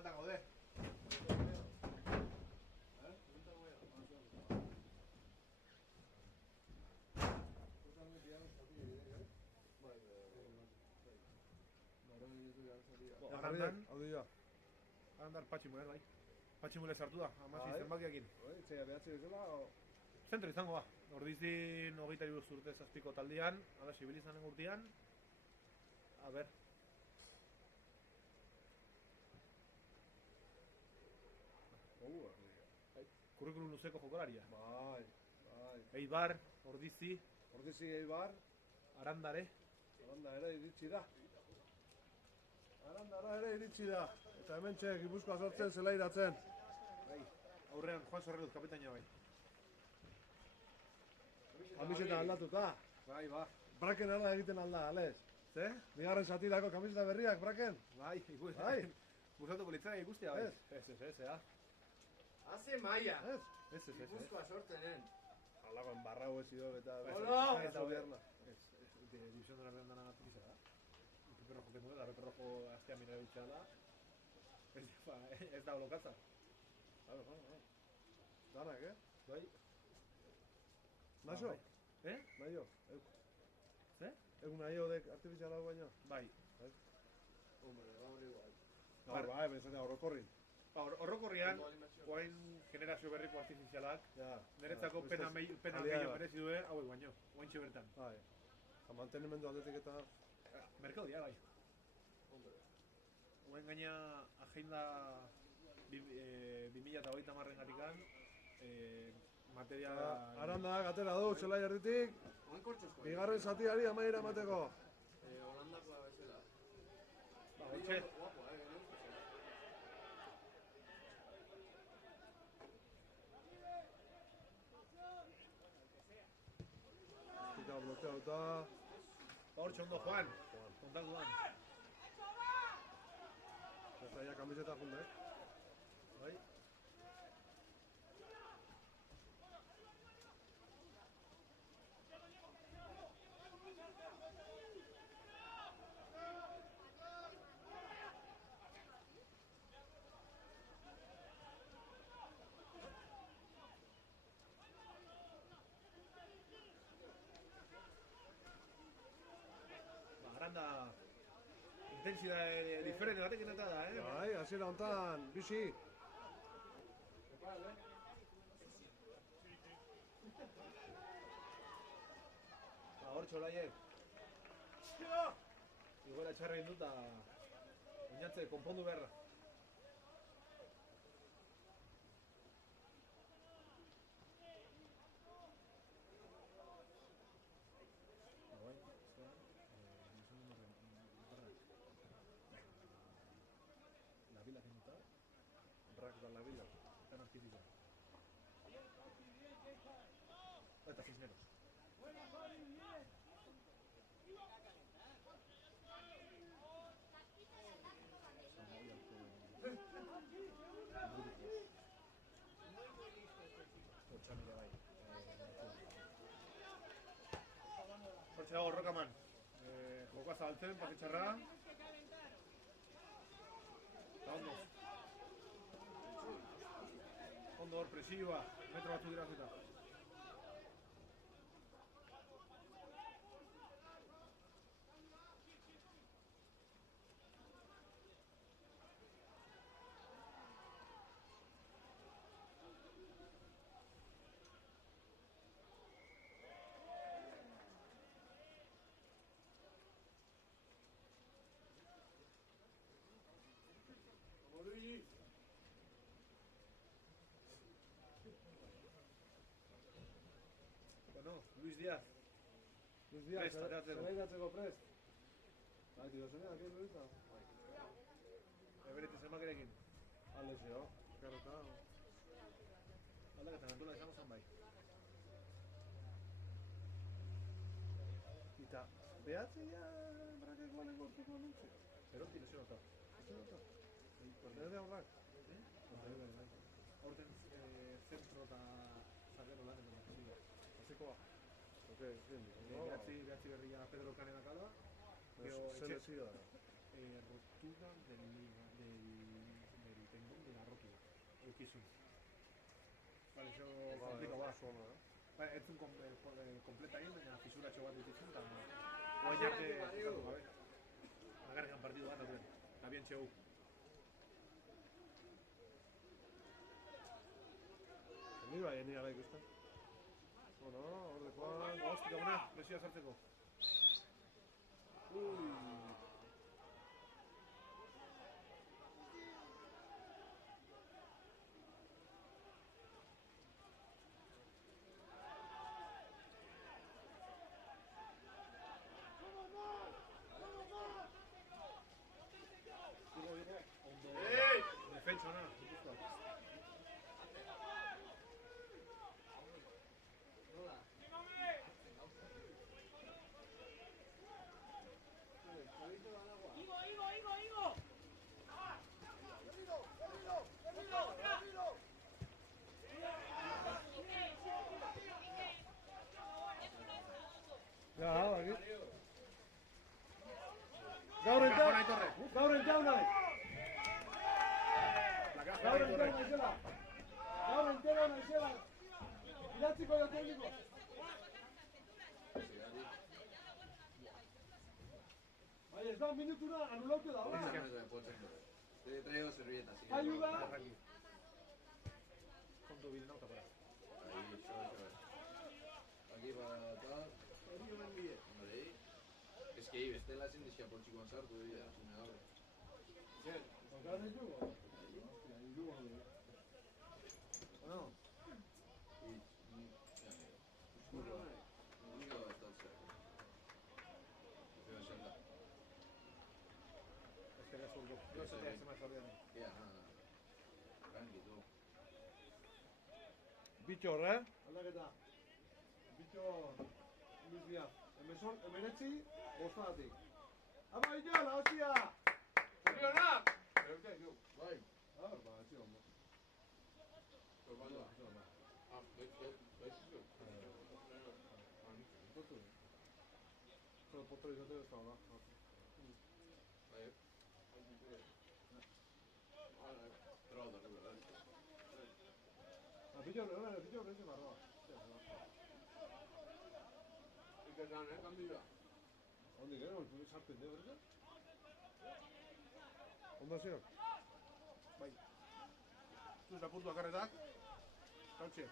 bueltan gaude. Arandan, hau dira. arandar patximule, bai. Patximule sartu da, amasi zenbakiakin. Etxea behatzi bezala, Zentro izango da. Ordizin 23 urte zazpiko taldean, ala sibil izanen urtean. A ber. Kurrikulum luzeko jokolaria. bai. Eibar, Ordizi, Ordizi Eibar, Arandare. Aranda ere iritsi da. Arandara ere iritsi da. Eta hemen txek, Gipuzkoa sortzen, zelairatzen. Bai. Aurrean Juan Sorreluz kapitaina bai. Kamiseta aldatuta. Bai, ba. Braken ala egiten alda, Alex. Ze? Bigarren satirako kamiseta berriak, Braken. Bai, Bai. Gustatuko litzai ikustea bai. Ez, ja. Haze maia. Ez. Gipuzkoa sortzenen. Alagoen barrau ez idok eta... Hola! Eta bierna. División de la Real Dana Naturiza da. Pepe Rojo kendu da, Pepe Rojo astea mira bitxala. Ez da holokatza. Danak, Bai. Naixo? Eh? Naio? Ze? Egun naio dek artifiziala hau baina? Bai. Hombre, gaur igual. Gaur, bai, bezatea horrokorrin. Horrokorrian, guain generazio berriko artifizialak, Ja. niretzako pena gehiago merezi due, hauek baino, guaintxe bertan. Bai. Mantenimendu aldetik eta... Merkau dira, bai. Guain gaina agenda 2020 marren gatikan, materia... Aranda gatera du, zelai erditik, Oan kortxosko. bigarren zatiari amaiera emateko. Holandakoa bezala. Ba, hortxe, Guapo, Eta blokeauta... hortxe ondo Juan, kontaktuan. Eta ya kamiseta junde, Bai. Aranda intensidade diferente batekin eta da, Bai, hasiera hontan, bixi. Hortxe olaiek. Iguela txarra egin dut, oinatze, konpondu beharra. La vila kenduta, Rak da la vila. tan artificial. Eta Cisneros. Hortxe nire bai. Hortxe dago Rokaman. Jokoa zabaltzen, paketxarra. Eta ondo. Ondo hor presioa, metro batzu dira zuta. Bueno, Luis Díaz. Luis Díaz, Prest, ateratzeko. zelairatzeko prest. Bai, tio, zenean, kei luisa. Eberete zenbakerekin. Alexio, karreta. Aldaketa nantula izango zen bai. Eta, behatze ja, brakek balen gortuko nintze. Eronti lesionota. Ez nota. Ordene horrak. Aurten zentro eta zaguero lan edo batzuk. Hasikoa. Ok, bien. Behatzi berria Pedro Canena Calva. Gero Se lesioa da. rotura del nondi narrotu eukizun. Vale, eso komplika ba. Ez zuen kompleta egin, baina fisuratxo bat dituzun, eta guain arte izango gabe. Agarregan partidu bat atuen, eta bien txegu. Ni bai, ni gara ikusten. Bueno, horrekoan... Hostia, una, presioa sartzeko. Defensa, ona, Gipuzkoa. Ja, aquí. Gaur entau nahi. Gaur entau nahi zela. Gaur entero nahi zela. Idatziko da tekniko. Bai, ez da minutura anulautu da, hola. Te traigo servilletas. Ayuda. Kondo bide nauta para. Ahí, chaval. Aquí para tal. Hombre, es que bestela ezin dizka poltsikoan sartu dira, zine gabe. Zer, bakarra jugo? Hostia, jugo. Bueno. Yo sé que se me sabía. Bitxor, aldaketa. Bitxor, Luizia. Emeretzi, bostadatik. Ama Inola, hostia! Zorionak! Bai. Ba, etzi ondo. Pero potro izate ez da, ba. Bitxor, beste marroa. Ondik, sartzen deo, berreza? Ondo zio? Bai. Zuz apurtu akarretak. Kautxe.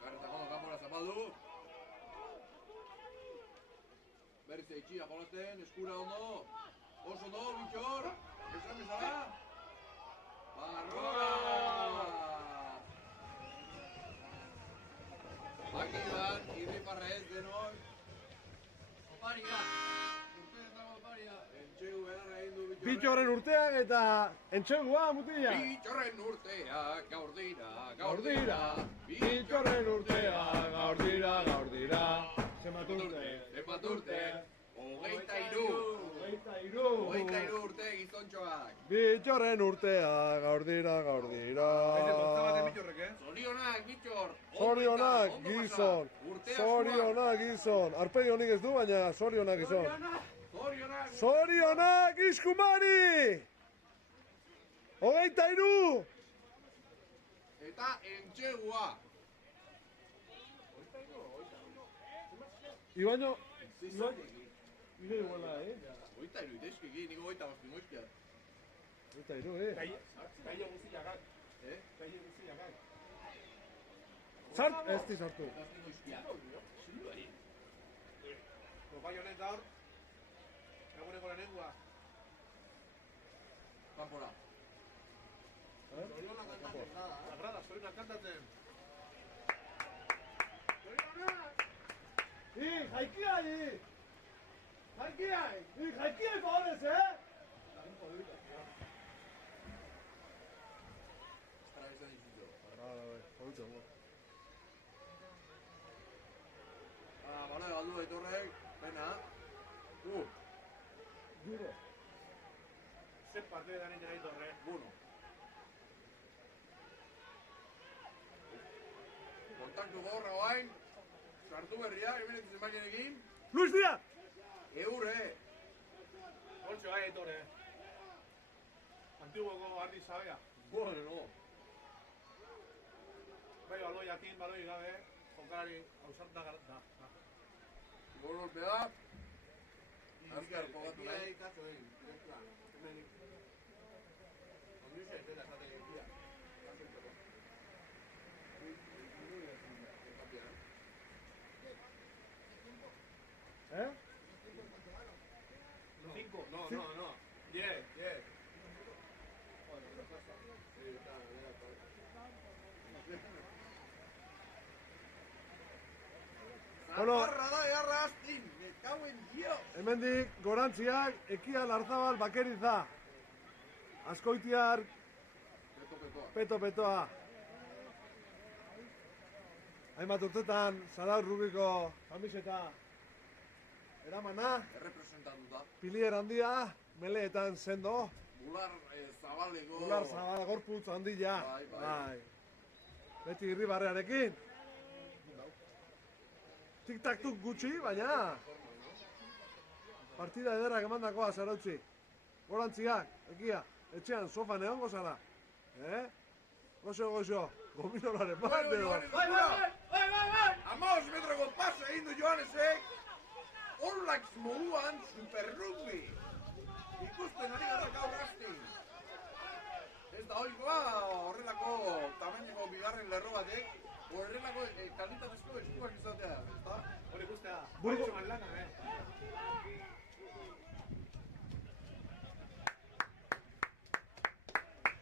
Garretako kanpora zapaldu. Berriz eitxia jolaten, eskura ondo. Oso ondo, Bitxor. Esan bezala. Barroa! Aquí van, irriparrez denoi. Oparia! Urteetan oparia. Entxegu beharra egin du Bitxorren. Bitxorren urteak eta entxegua, mutila! Bitxorren urteak gaur dira, gaur dira. Bitxorren urteak gaur dira, gaur dira. Zenbat urte? Zenbat urte? 23. 23 urte gizontxoak. Bitxorren urteak gaur dira, gaur dira. Zorionak, Bitxor. Zorionak, gizon. Zorionak, gizon. Arpegi honik ez du, baina zorionak, gizon. Zorionak. Zorionak, Iskumari! 23! Eta entxegua. Ibaño... Ire iguala, Oita iru itezkeki, niko oita basti moizkia. 23, Gaio guztiakak. Eh? Zart, ez di sartu. Basti moizkia. Zuri bai. Bai honen gaur. Eguneko lehenengua. Kanpora. Zorionak kantatzen. Labrada, zorionak kantatzen. Jaikiai! Jaikiai favorez, Estara izan dizutu. Bale, galdu aitorrek, pena. Duro. Zer partidetan egin nahi torre. Bueno. Kontaktu gorra guain. Sartu berriak, hemen ez zenbakinekin. Luis Díaz! Hortxe bai Aitor, Antiguoko ardi zabea. Bueno. Bai, baloi jakin, baloi gabe, jokalari hausarta da. Gol golpea. Azkar pogatu Egia nahi. ikazu egin, ez plan, hemen Ondixe ez dela esaten egia. ¿Eh? 5. No. 10. Bueno. Zaparra da egarra astin. Me cago en Dios. Hemendik gorantziak, Ekia Larzabal Bakeriza. Azkoitiar, Peto-petoa. Hainbat urtetan, Zarauz Rubiko kamiseta eramana, Errepresentatuta. pilier handia, meleetan sendo, Bular zabaleko. ular zabala gorputz handia. Bai. Beti irribarrearekin. Tik-tak-tuk gutxi, baina partida ederrak emandakoa Zarautzi. Gorantziak, Ekia, etxean sofan egongo zara. Goxo, gominolaren bat edo. Bai! Amaos metroko pase egin du Johannesek. Orlax moduan super rugby. Ikusten ari gara gaur asti. Ez da oikoa horrelako tamaineko bigarren lerro batek. Horrelako kalitatezko eskuak izatea, ezta? Hori ikustea, Burgo- Pertsonan lana,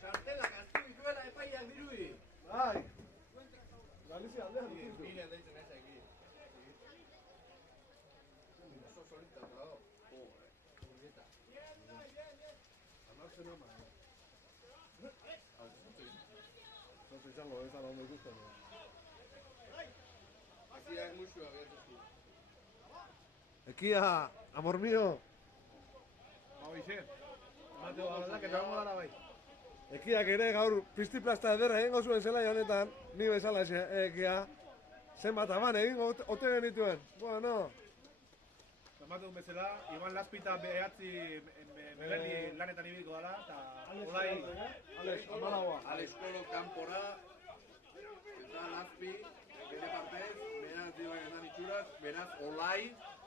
Txartelak aztu dituela epaiak dirudi. Bai. Galizia aldean dituzu. Mirian deitzen ez eki. Oso solita dago. Burgeta. Amartzen ama. Zote izango, ez da ondo ikusten. Hasiak musua behar Ekia, amor mío. Hoxe. Mateo aldaketa egongo dara bai. Ekiak ere gaur pizti-plasta ederra egingo zuen zelai honetan, ni bezala Ekia. Zenbat aban egingo ote genituen. Bueno, Mateo bezala, Iban Laspita behatzi Melerdi lanetan ibiliko dala, eta Olai... Alex, amalagoa. Alex Kolo kanpora. Eta Lazpi, bere partez, beraz dibaketan itxuraz, beraz Olai,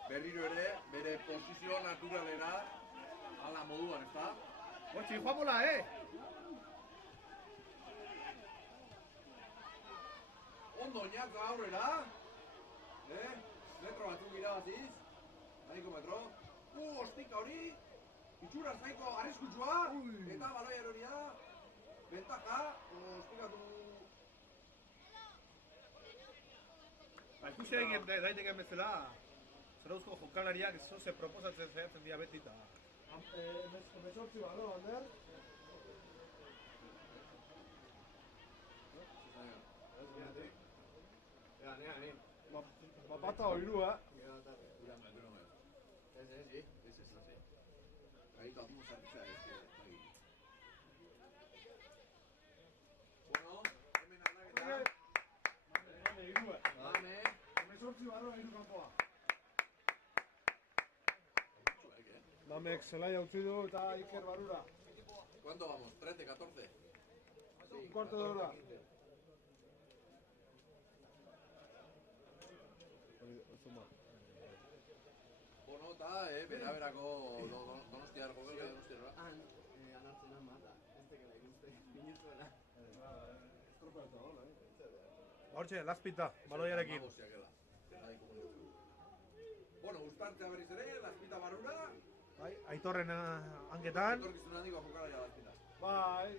berriro ere, bere posizio naturalera, ala moduan, ezta? Hortzi, joan bola, Ondo oinatza aurrera, metro batzuk irabaziz, nahiko metro, ostika hori, itxuraz nahiko arriskutsua, eta baloi eroria, bentaja, ostikatu. Ikusi egin daiteken bezala, Zarauzko jokalariak zoze proposatzen zehatzen dira beti eta... Mesortzi balo, Ander. Nea. Bata oirua. Ahí vamos a empezar Bueno, hemen aldaketa. Dame. Mesortzi balo, hiru kanpoa. Mamek zelaia utzi du eta Iker Barura. ¿Cuánto vamos? ¿13, 14? Un cuarto de hora. Bueno, eta, beraberako donostiar gobela, donostiarra. Anartzen amata, ez tekela ikuste, minutuela. Hortxe, Laspita, baloiarekin. Bueno, Uztartzea berriz ere, Lazpita Barura. Bai, Aitorren hanketan. Etorkizun handiko jokalaria Lazpita. Bai,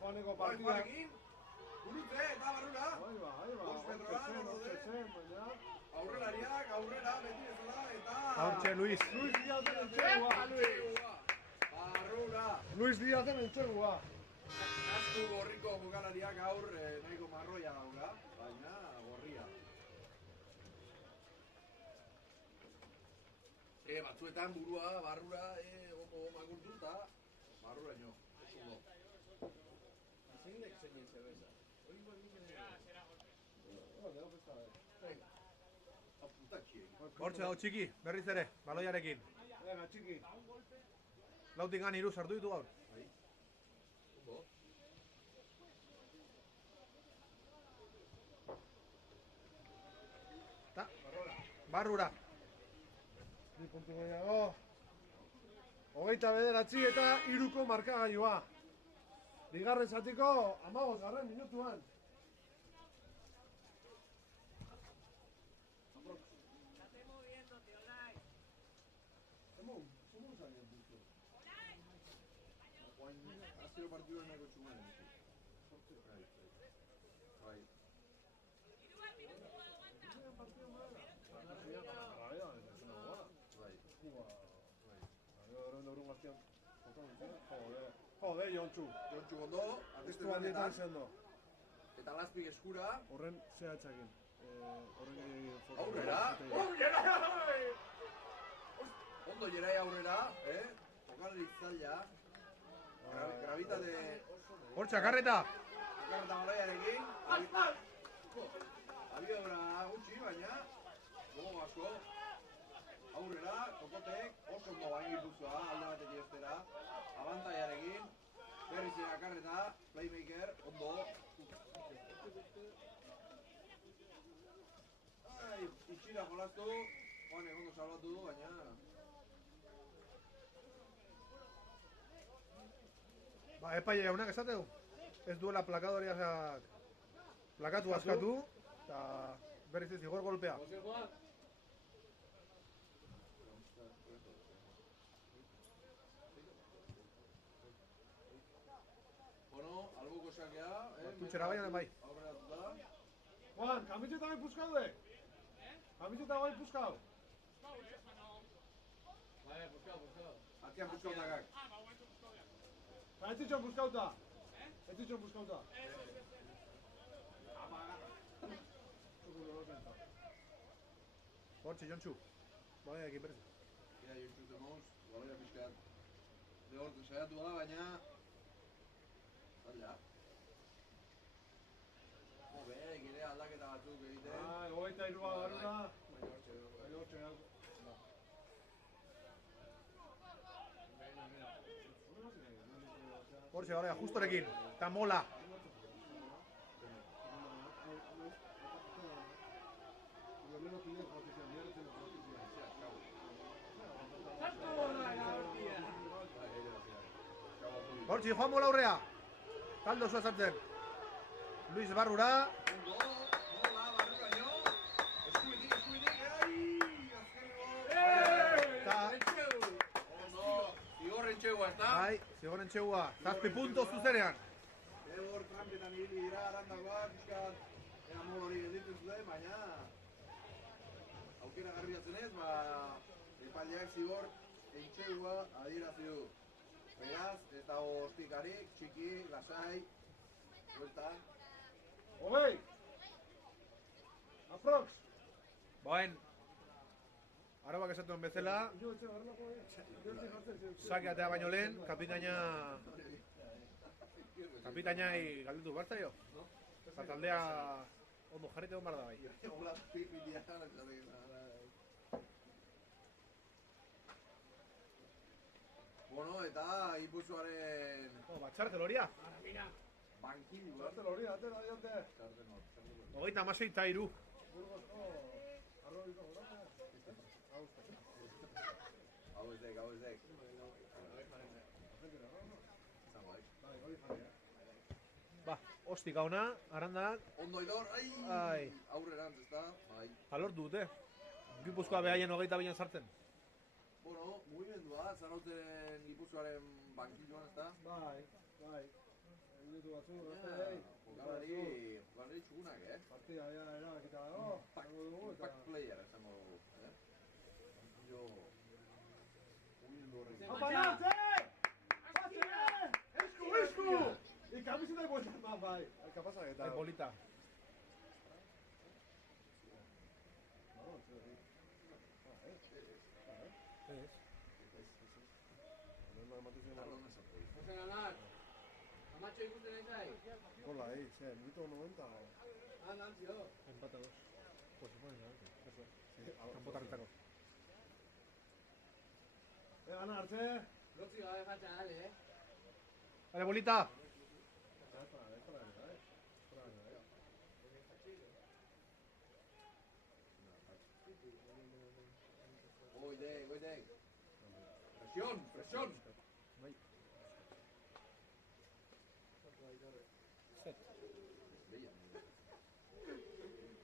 joaneko partida. Joanekin, Gurutze eta Barura. Bai, Bost metrora, hortxe daude. zen, baina... Aurrelariak, aurrera, beti bezala, eta... Hortxe, Luis. Luis Díazen entzegua. Barrura. Luis Díazen entzegua. Astu gorriko jokalariak aur nahiko marroia daura, baina gorria. Batzuetan burua, barrura, ondo makurtu eta barrura nio. Zeinek zeinen zebeza. Hori igual nik ere... Hortxe hau txiki, berriz ere, baloiarekin. Venga, txiki. Lautik gan hiru sartu ditu gaur. Bai. Ondo. Ta, barrura. Bi puntu gehiago. 29 eta 3ko markagailua. Bigarren zatiko 15. minutuan. Azero partidu nahiko txumen. Bai. Joder, Jontxu. Jontxu ondo, Estu handietan sendo. Eta Lazpik eskura. Horren zehatzakin. Horren Aurrera! Ondo jerai aurrera, jokalari zaila. Gravitate... Hortxe, akarreta! Akarreta moraiarekin. Abiobra gutxi, baina... Gogo asko. Aurrera, kokotek, oso ondo bain gipuzkoa, alde batetik estera. Abantaiarekin. Berriz ere akarreta, playmaker, ondo. Itxira jolaztu, Juanek ondo salbatu du, baina... Ba, epaile jaunak esateu. Ez duela plakadoriak plakatu askatu, eta berriz ez zigor golpea. Bueno, albuko sakea, Tutxera baina bai. aurrera tuta. Juan, kamiseta bai puzkaude? Kamiseta bai puzkau? Atian buskautakak. Ez ditxon puzkauta? Ez ditxon puzkauta? Hortxe, Jontxu. Baloiarekin berriz. Ia, Jontxu zemoz, baloia pixkat. Lehortu saiatu da, baina... Zaila. Berek ere aldaketa batzuk egiten. 23 barrura. Hortxe, gara, justorekin. Eta mola. Hortxe, joan mola aurrea. Talde osoa sartzen. Luis Barrura. Ondo, mola, barrukaino. Eskuitik, Eta, Ondo, zigorren txegua, ezta? bai, zigorren txegua. 7 punto zuzenean. Hor tranketan ibili dira, arandagoak, pixkat, era modu hori gelditzen zuten, baina... Aukera garbiatzen ez, epaileak zigor entxegua adierazi du. Beraz, ez dago ostikarik, txiki, lasai, bueltan. Hogei! Aprox! Boen. Arabak esatuen bezala, sakeatea baino lehen, kapitainai galdetu bartza jo. Eta taldea ondo jarrite hon bar da bai. Hola, pipitia, Bueno, eta Gipuzkoaren Batxarteloria. bankilua. Hori, atera diote. 36 eta 3. Burgosko arrobiko gora. Hau ez dek. Ba, ostik gauna, arandak, Ondo idor, Ai. aurrerantz, ezta? Bai. alortu dute. Gipuzkoa behaien 22 sartzen. Bueno, mugimendua, Zarautzen Gipuzkoaren bankiloan, ezta? Bai. Minutu batzu, Jokalari txugunak, partida ya erabakita dago. Impact player, esango dugu, Bankilo... Mugimendu horrekin. ¡Aparate! ¡Esku! Y camiseta de vuelta más, bai. ¿Qué pasa? ¿Qué tal? Bolita. Amatxo ikusten nahi zai? Gola ahí, minuto 90. Empate a 2. Pues se pone delante. Eso. Sí, Campo tarretako. Gana, Artxe! Lotzi gabe fatxa, dale, Vale, bolita! Goidek. Presión! Bai.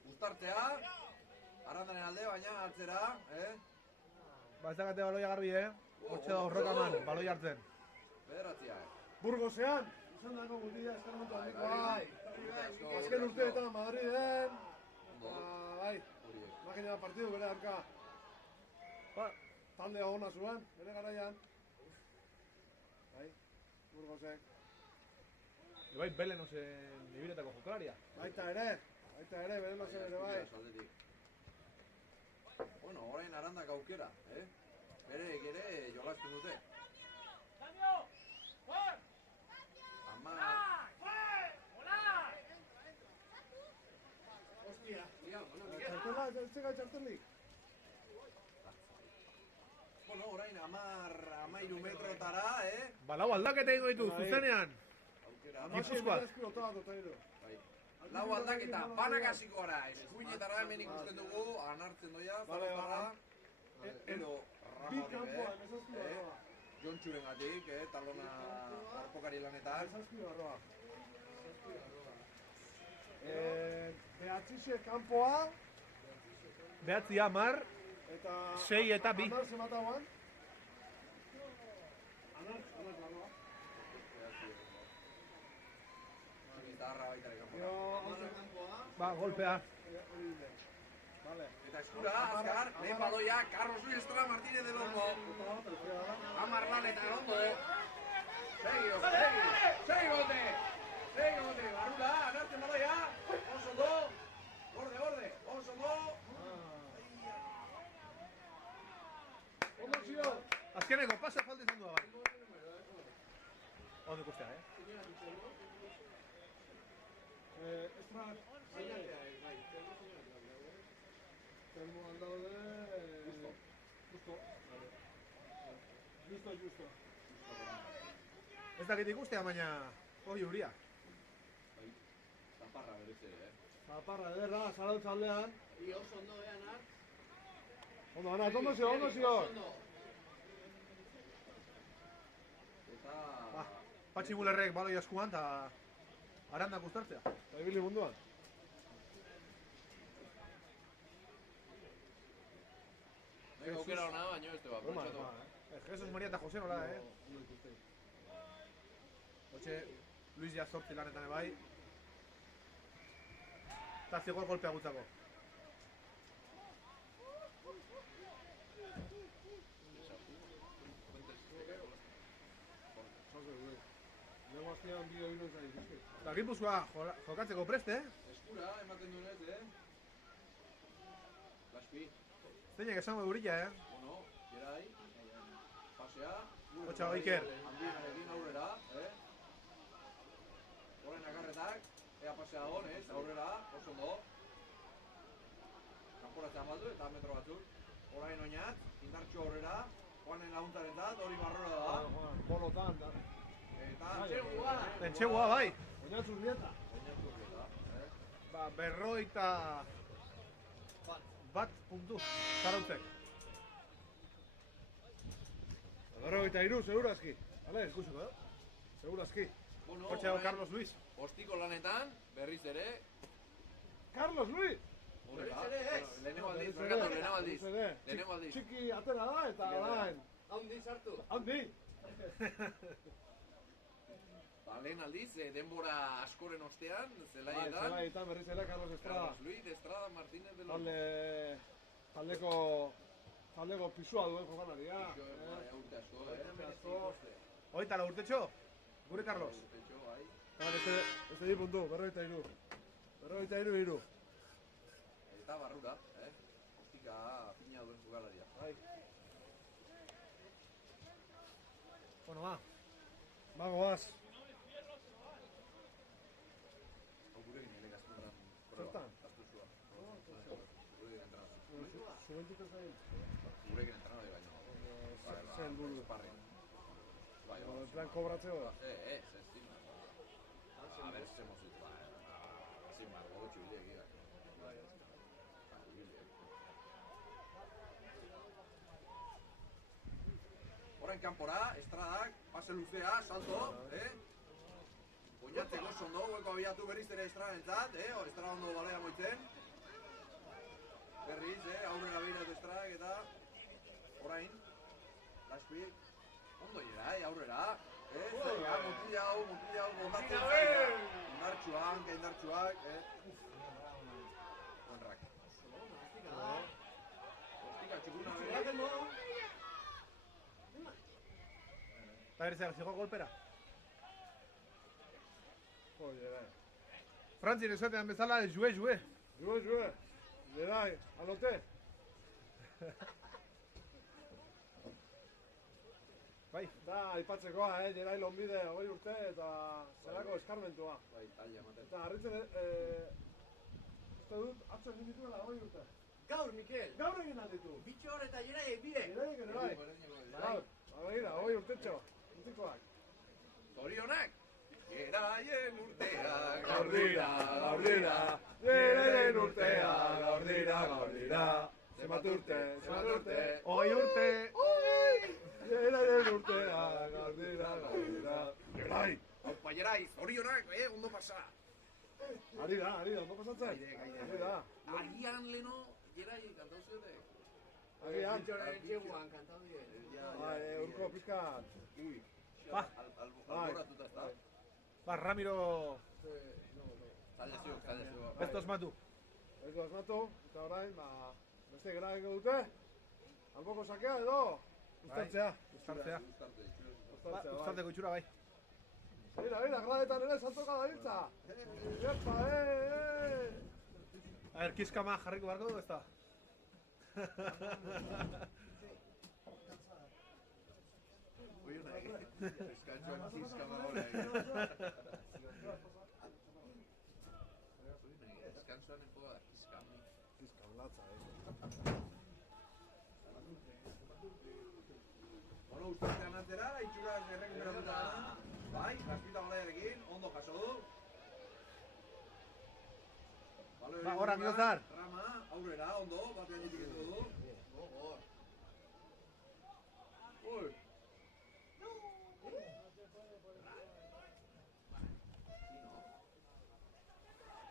Uztartzea, Arandaren alde, baina hartzera, Ba, ez dakate baloia garbi, Hortxe da horrokaman, baloi hartzen. Bederatzia, Burgosean! Izan dago gutila, eskarmentu handikoa. Azken urteetan Madriden. Bai, makina partidu bere harka. Taldea ona zuen, bere garaian. Bai, Burgosek. Bai, Belenosen ibiretako jokalaria. Baita ere, bere lozen ere bai. Bueno, orain Arandak aukera, Berek ere jolazten dute. Ama... Txartela, ez zega txartelik. Bueno, orain 13 metrotara, Balau aldaketa egingo ditu, zuzenean. Aukera. Gipuzkoa. Lau aldaketa, banak hasiko gara, eskuinetara hemen ikusten dugu, anartzen doia, zarotara, edo Bi kanpoa, emezazki barroa. Jontxuren gatik, talona arpokari lanetan. Emezazki barroa. Behatzixe kanpoa. Behatzi 10, Eta... 6 eta 2. Anar zematagoan. Anar barroa. Gitarra baita ere kanpora. Ba, golpea. Vale. Eta eskura, azkar, lehen baloia, Carlos Luis Estrada Martínez del Olmo. 10 lan eta ondo. Segi gote, barrura, anartzen baloia, oso do, gorde, oso do. Ondo txio. Azkeneko pasa falta izan du bai. Ondo ikustea, Estrat. Telmo aldaude... Justo. Ez dakit ikustea, baina... Hoi uria. Zaparra berez ere, Zaparra ederra, zarautz aldean. I oso ondo, Anar. Ondo, Ana, ondo zio. Eta... Ba, Patxi Mullerrek baloi askuan, eta... Arandak ustartzea. Eta ibili munduan. Nego aukera hona, baina ez teba, aprotxatu. Jesus Maria eta Jose nola, Hortxe, Luis ja zortzi lanetan ebai. Eta zigor golpea gutzako. Lego aztean bideo bideo zari zizki. Eta Gipuzkoa jokatzeko preste, Eskura, ematen duenez, Laspi. Zeinek esango eurila, Bueno, gerai, pasea. Hotxa, Iker. Handienarekin aurrera, Horren akarretak, ea pasea dagoen, aurrera, oso ondo. Kanporatzea baldu eta metro batzuk. Orain oinat, indartxo aurrera, Juanen laguntaren zat, hori barrora da. Bolotan, da. Eta antxegua! Entxegua, bai. Oinatzuz dieta. Oinatu eta, Ba, berroita... Bat puntu, zarautzek. Berrogeita iru, segurazki. Vale, Ikusiko, segurazki. Bueno, Hortxe dago Carlos Luis. Ostiko lanetan, berriz ere, Carlos Luis! horrela. Berriz ere ez. Lehenengo aldiz, barkatu, lehenengo aldiz. Txiki atera da eta orain. Haundi sartu. Handi! Ba, lehen aldiz, denbora askoren ostean, Bai, zelaietan. zelaietan berriz ere Carlos Estrada. Carlos Luis Estrada Martínez de los... Taldeko pisua duen jokalaria. Urte asko, Urte asko. Hoita la urtetxo, gure Carlos. Urtetxo, bai. Beste di puntu, berrogeita iru. Berrogeita iru. Eta barrura, Ostika pina duen jugalaria. Bai. Bueno, ba. Bagoaz. Zertan? Astuzua. Gurekin entrenatzen. Zubentik ez da egin. Gurekin entrenatzen baino. Zer helburu? Sparring. Bai, En plan kobratzeo da. ez estima. A ver, semos it. Sin más, gogo txubilek gira. Orain kanpora, estradak, pase luzea, salto, oinatzeko ondo, hueko abiatu berriz ere estradentzat, estrada ondo balea moitzen. Berriz, aurrera behiratu estradak eta orain, laspi, ondo jera, aurrera, motila hau, botatzen zaila. Indartxuak, Buenrak. Ostika, txukuna bere. A ver, se llegó golpera. Joder, Frantzien esatean bezala, jue. Jue. Gerai, alote. Bai. Da, aipatzekoa, Gerai lonbide 20 urte eta zelako eskarmentua. Bai, talia ematen. Eta harritzen, uste dut, atzo egin dituela 20 urte. Gaur, Mikel! Gaur egin alditu. Bitxor eta Jeraiek bide! Gerai. Gaur, begira, 20 urtetxo. Utikoak. Zorionak! Geraien urtea, Gaur dira. Geraien urtea, gaur dira. Zenbat urte. 20 urte. Geraien urtea, gaur dira. Gerai. Aupa Gerai, zorionak, ondo pasa! Ari da, ondo pasatzen? Ari da. Agian leno, Gerai kantau ziotek. Agian. Bitxoraren txeguan kantau die. Urko pizkat. Ui, Ba. alboratuta ez da. Ba, Ramiro, Zalde zio. ez dozmatu. Ez du asmatu, eta orain, beste gara egingo dute. Alboko sakea edo? Uztartzea. Uztartzea. Ba, uztarteko itxura bai. Mira, gradetan ere saltoka da hiltza. Epa, A ver, kiskama jarriko barko du, ez da? Eskantzuan kiskama gora Eskantzuan enfoga da kiskami. Kiskam latza, Bueno, uztartean atera, itxura errekuperatuta gana. Bai, Raspita balaiarekin, ondo jaso du. Ba, ora, Miozar. Rama, aurrera, ondo, batean jetik entu du. Gogor. Ui.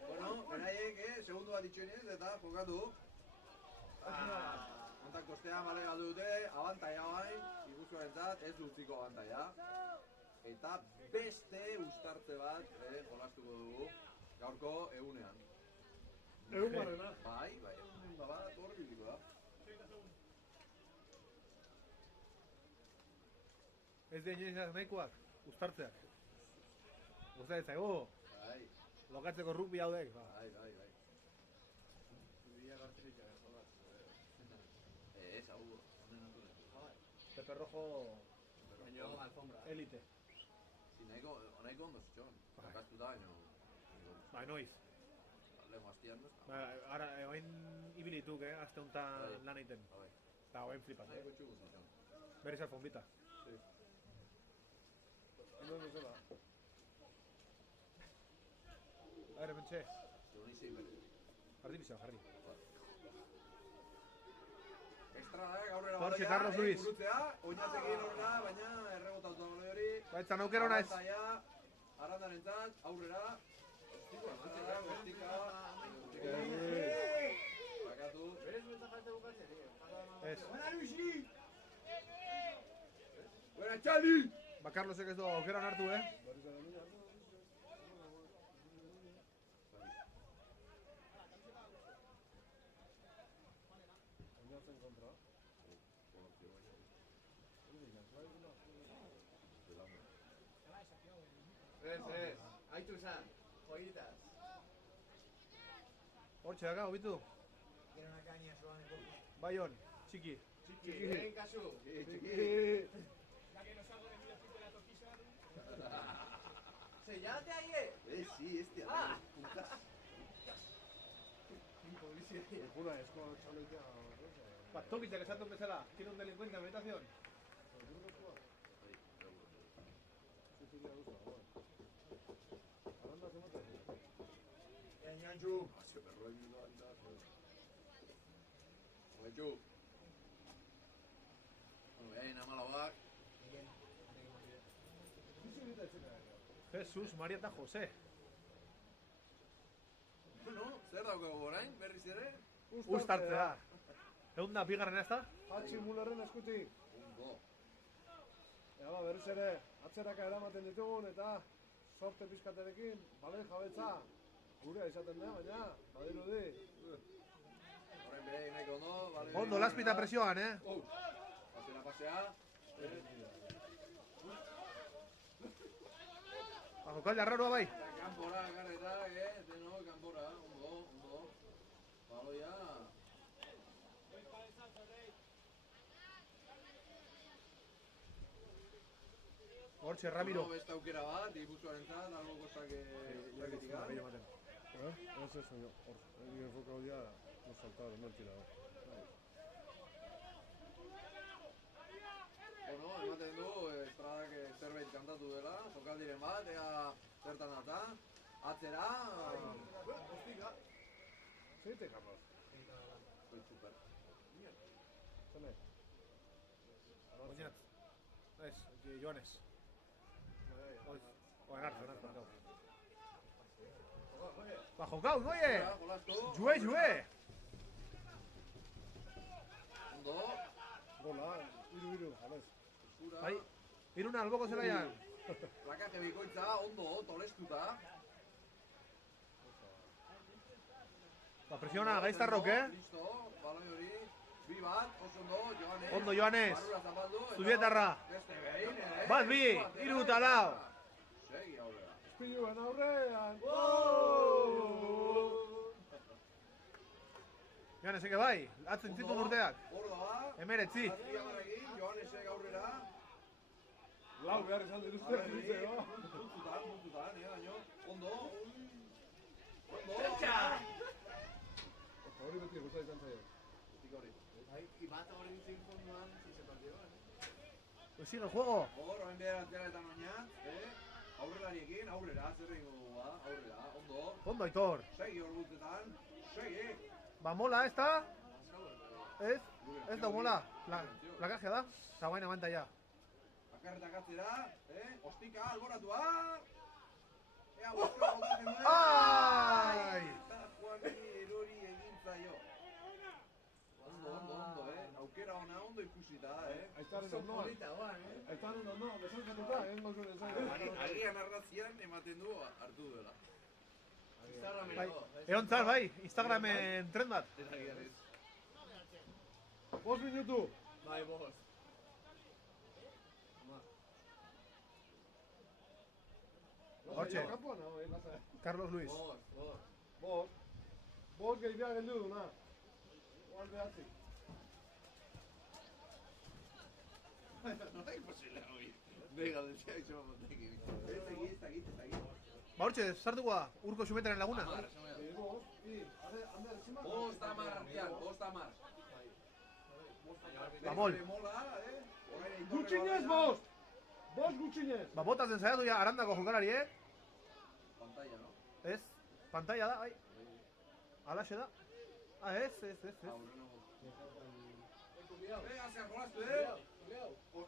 Bueno, beraiek, segundu bat itxoinez eta jokatu. Kontak kostean bale galdu dute, abantaia bain, Gipuzkoarentzat ez utziko abantaia. Eta beste uztartze bat jolastuko dugu gaurko egunean. Egun barrena. Bai, egun bat hor biliko da. Ez da inoizak nahikoak, uztartzeak. Uste ez zaigu, Bai, lokatzeko rugby haudek. Ba. bai. Ez, hau, honen atu da. Pepe Rojo Baina alfombra. elite. Nahiko ondo zitxon, jakastuta baino. Ba, noiz. Lehen hastian duz. Ba, ara, oain ibilituk, azte honetan Bai. lan egiten. Bai, Eta oain flipat, nahiko txugu zitxon. Berriz alfombita. Ondo bezala. A ver, mentxe, Zuni zein berri. artifizial jarri. Estradak aurrera Jorge baloia, Carlos Luis. burutzea, oinatekin aurrera, baina errebotatu da baloi hori. Ba, etzan aukero naiz. Abantaia, Arandarentzat, aurrera. Ostika, bakatu. Berez buelta bukatzen, Ez. Buena, Txali! Ba, Carlosek ez du aukeran hartu, Oinatzen kontra. Ez, haitu zan, joiritaz. Hortxe daka, hobitu. Gero una caña zoan enkortu. Baion, txiki. Lehen kasu. Se, ya te ahí, Sí, este, Ah. putas. Jura, esko txaloitea. Ba, tokitzak esaten bezala, tiene un delincuente en habitación. Sicilia gusta, bueno. Aranda se mata. Ñanju. Hasi perro egin doa dira. Oetxu. Bueno, behain amalauak. Jesus, María eta José. Bueno, zer daukagu orain, berriz ere? Uztartzea. Egun da, bigarren ez da? Patxi Mullerren eskutik. Ondo. Ea ba, berriz ere, atzeraka eramaten ditugun eta sorte pizkaterekin, bale jabetza. Gurea izaten da, baina, badirudi. Orain behain nahiko ondo, bale. Ondo, laspita presioan, Pasea. Ba, jokalde arraroa bai. Kanpora, garreta, deno, kanpora, ondo. Baloia. Hortxe, Ramiro. Bueno, beste aukera bat, Gipuzkoarentzat, algo kostak iraketika. Es eso, yo. El enfocado ya, nos saltaron, no el tirador. Bueno, ematen du, Estradak zerbait kantatu dela, jokaldiren bat, ea zertan data. Atzera... Zeite, Carlos. Soy super. Zene. Oinat. Ez, Joanes. Oen hartu. Ba, jokau, noie! Jolastu. Jue! Ondo. Gola, iru, jalez. Eskura. Bai, iruna alboko zelaian. Plakaje bikoitza, ondo, tolestuta. Ba, presiona, gaiztarrok, Listo, baloi hori. Bi bat, oso ondo, Joanes. Ondo, Joanes. Barrura zapaldu. Zubietarra. Beste behin, Bat, bi, hiru eta lau. Segi aurrera. Espiluen aurrean. Joanes, eke bai, atzen zituen urteak. Hor da ba. Emeretzi. Azpiagarekin, Joanesek aurrera. Lau behar izan diruzte. Puntutan, baino. Ondo. Hori beti gusta izan zaio. Butik hori. Y bata hori ditzen fonduan, si se partió, Pues sigue el juego. Hor, oin behar atzeraetan oinat. Aurrelariekin, aurrera, zer egingo dugu ba. Aurrera, ondo. Ondo, Aitor. Segi hor guztetan. Segi. Ba, mola, ez da? Ez da mola. Plakajea da? Eta guain amanta ya. Akarretak atzera, ostika, alboratua. Ea, boskoa kontatzen duen. Ai! Eta Juani erori egin zaio. Ondo, aukera ona ondo ikusita, Aitaren ondoan. Aitaren ondoan, besankatuta, egingo zuen zaio. Agian arrazian ematen du hartu duela. Bai, eontzal, bai, Instagramen tren bat. Eta agian ez. 5 minutu. Bai, vos. Hortxe. Kampuan, hau, lasa. Carlos Luis. Bost gehi behar geldu duna. Oal behatzi. Nola imposible hori. Nega, desia iso batekin. Ez egin. Ba, hortxe, sartuko da, urko xumetaren laguna. Bost amar artean, bost amar. Ba, mol. Gutxinez, bost! Bost gutxinez! Ba, botatzen zaiatu ja Arandako jokalari, Pantalla, no? Ez, pantalla da, bai. Alaxe da. Ah, ez. Aurrena bot. Zer jolastu,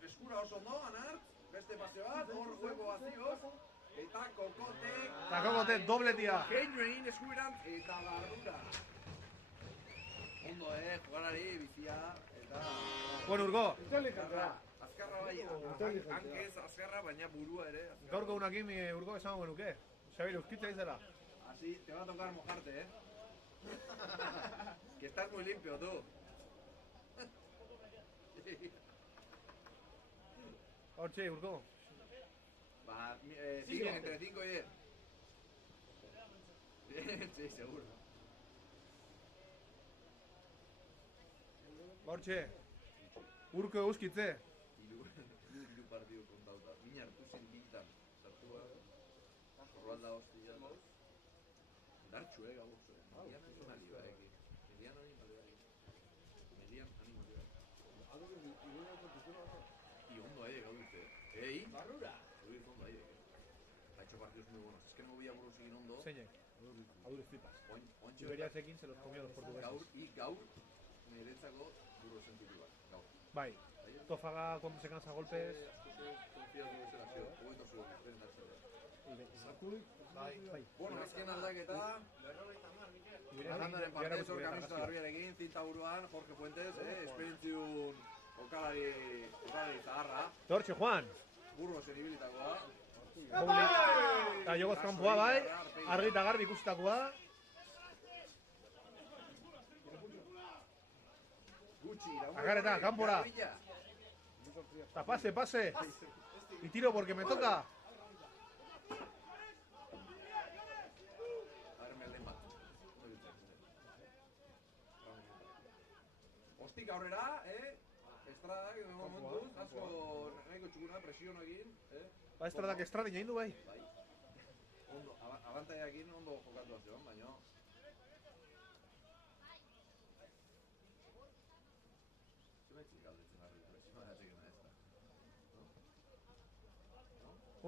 Eskura oso ondo, anart. Beste paseo bat, hor juego vazioz. Eta kokotek. Eta kokote, doble tia. Genio egin eskuberan eta barrura. Ondo, jugarari, bizia, eta... Buen urko. Inteligentea. Azkarra bai, hankez azkarra, baina burua ere. Gaurko unakin urko esango genuke. Xabir, euskitza izela. Así, te va a tocar mojarte, Que estás muy limpio, tú. Hortxe, urko. Va, siguen entre 5 y 10. Sí, seguro. Hortxe. Urko euskitze. Hiru partido kontauta. Mina hartu zen bintan. Zartua. Horroalda hostia. Dartxu, gaur. Ia personali baekin. Y ondo ahí, gaudute. Ei? Barrura. Luis, ondo ahí. Ha hecho partidos muy buenos. Es que no veía burro seguir ondo. Zeinek. Adurez flipas. Ontxe Iberiasekin se los comió los portugueses. gaur, niretzako burro sentitu bat. Gaur. Bai. Tofaga cuando se cansa a golpes. Bai. Bueno, azken aldaketa. Landaren partez, hor kamista garbiarekin, zinta buruan, Jorge Fuentes, esperientziun okalari zaharra. Torche, Juan. Burro zen ibilitakoa. Eta jogoz kanpoa bai, argi eta garbi ikustutakoa. Agarreta, kanpora. Eta pase. Y tiro porque me toca. Ostik aurrera, Estradak, momentuz, asko nahiko txukuna, presionoekin, Ba, Estradak Estradin egin du bai. Bai. Ondo, abantaiakin ondo jokatu zion, baina... Zemetxik galdetzen harri, presioa jatekena ez da.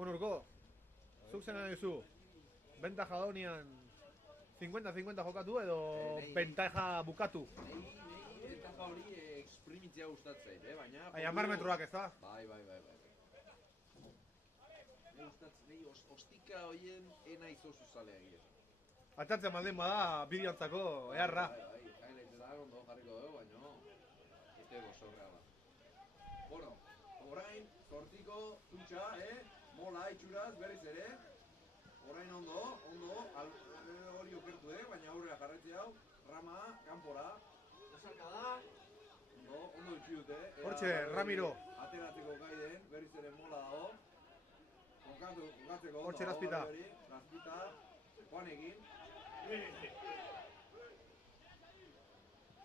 Urko, zuk zen nahi duzu, bentaja daunian 50-50 jokatu edo bentaja bukatu. Nei bentaja hori eksprimitzea gustatzeit, baina... Bai, 10 metroak ez da? Bai. Nei ostika horien ena izozu zalea egia. Atatzen maldin bada, bideantzako eharra. Bai, highlightetan ondo jarriko dugu, baina... Ete gozorrea bat. Bueno, orain, zortiko, tuntxa, mola itxuraz, berriz ere. Orain ondo, hori okertu, baina aurrera jarretzi hau. Rama, kanpora. Osaka da. Ondo itxi dute. Hortxe, Ramiro. Ateratzeko gai den, berriz ere mola dago. Jokatzeko ondo. Hortxe, Razpita. Razpita, Juanekin.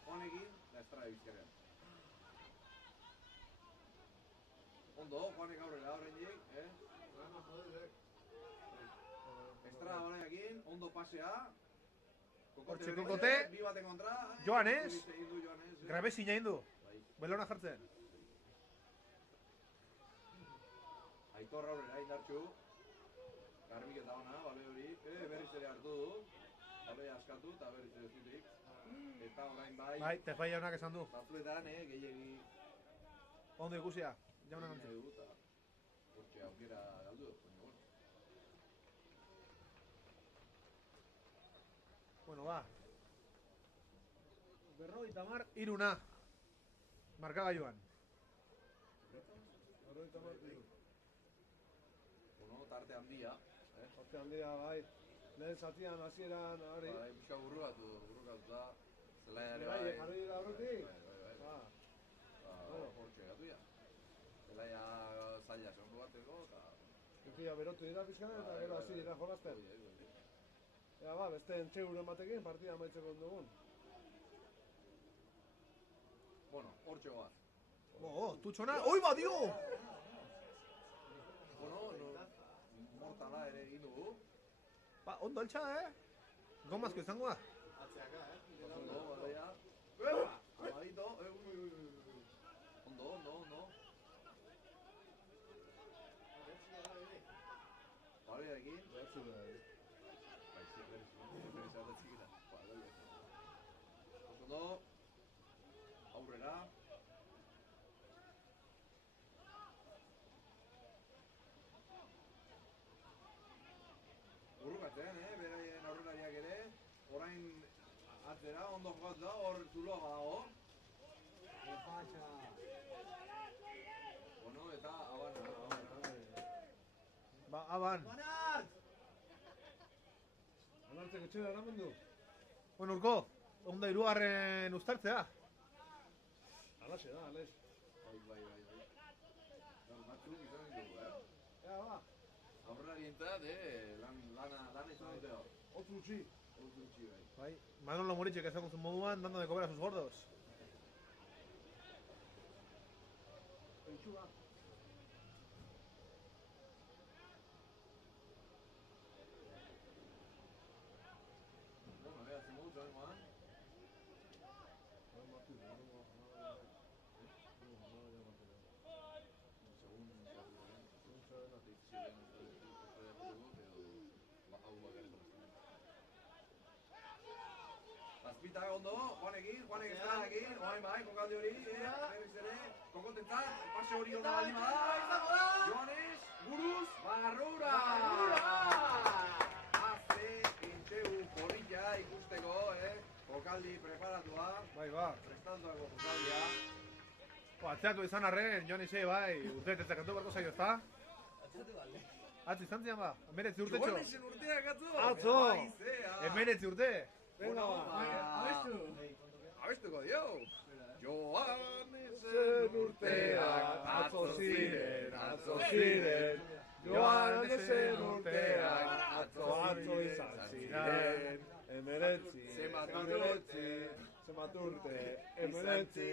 Juanekin, da Estrada bizkerrean. Ondo, Juanek aurrera horrendik, Estrada horrekin, ondo pasea. Hortxe, kokote. Bi baten kontra. Joanes. Grabezina egin du. Belona jartzen. Aitor aurrera indartxu. Garbiketa ona, bale hori. Berriz ere hartu du. Bale askatu eta berriz ere zutik. Eta orain bai. Bai, tefai jaunak esan du. Batzuetan, gehiagi. Ondo ikusia, jaunak antzi. Hortxe aukera galdu. Bueno, va. Berrogeita hamar, iruna. Markagailuan. Bueno, tarte handia. Tarte handia, bai. Lehen zatian, hasieran, hori. Bai, pixka burrukatu da. Zelaiare Bai, jarri dira aurretik. Bai. Hortxe gatu ya. Zelaia zaila zen bateko, eta... Ipia berotu dira pixkan eta gero hasi dira jolazten. Ea ba, beste entxeuren batekin partida amaitzeko dugun. Bueno, hortxe goaz. Tutxona, oi ba, dio! Bueno, mortala ere egin dugu. Ba, ondo altxa, Gomazko izango da. Atzeaka, Ondo, badaia. Amadito, Ondo. Balearekin. Ondo, aurrera. Burrukatzen, beraien aurrelariak ere. Orain atzera, ondo jokatu da, hor zuloa badago. Bueno, eta abana. Ba, aban. Anartzeko etxera eramen du. Bueno, Urko, onda hirugarren uztartzea. Alaxe da, Alex. Bai. Batzuk izan ditugu, Ea ba, Aurrelarientzat, lana izan dute hor. otru utzi. Bai. Bai, Manolo Moriche, que estamos en moduan, dando de comer a sus gordos. Pentsuga. Bueno, behatzen modu, joangoan. Azpita ondo, Juanek ez da egin, oain bai, kokaldi hori, berriz ere, kokontentzat, pase hori onda baldin bada, Joanes, buruz, barrura! Haze, intxegu, polilla ikusteko, kokaldi preparatua, Bai, ba. prestatuako kokaldia. Atzeatu izan arren, Joanise, bai, urte kantu barko zaio, ezta? Atzi, izan zian ba, emeretzi urte txo. Joanesen urteak atzo! Atzo! Aizea! Emeretzi urte! Venga, ba. Abestuko dio! Joanesen urteak atzo ziren, Joanesen urteak atzo izan ziren, emeretzi, zenbat urte, emeretzi,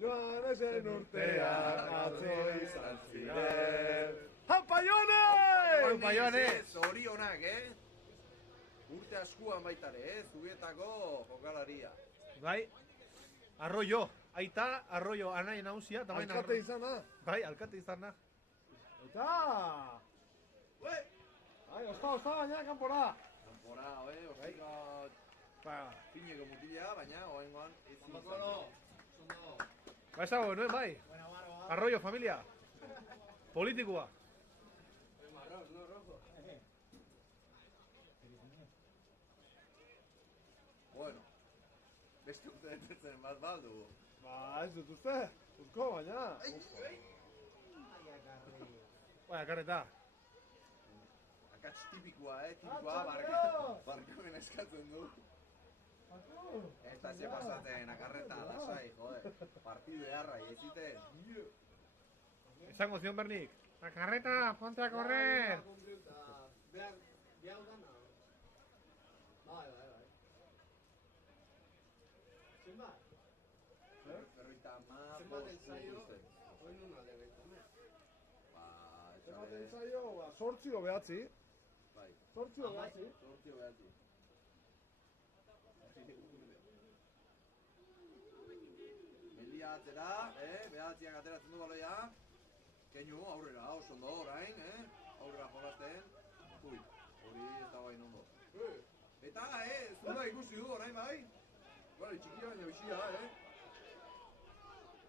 Joanesen urteak atzo izan ziren. Haupa Jone! Haupa Jone! Zorionak, Urte askuan baitare, Zubietako jokalaria. Bai, Arroyo, aita, Arroyo, anai nausia, eta baina... Alkate izana. Bai, alkate izana. Eta! Ai, osta, baina, kanpora. Kanpora, ostiko pineko mutila, baina oengoan ezin izan. Ba, esago, nuen bai? Arroyo, familia. Politikua. Bueno, beste urte betetzen bat baldu. Ba, ez dut uste. Uzko, baina. Bai, akarreta. Akats tipikoa, tipikoa, barkoen eskatzen du. Ez da ze pasatzen, akarreta, lasai, jode. Partidu eharra, eziten. Esango zion Bernik. Akarreta, ponte a correr! Zenbat ensaio, sortzi o behatzi. Bai. Sortzi o behatzi. Mendia atzera, behatziak ateratzen du baloia. Keinu, aurrera, oso ondo orain, aurrera jolazten. Ui, hori ez da bain ondo. Eta, zula ikusi du orain bai. Bale, txikia baina bixia,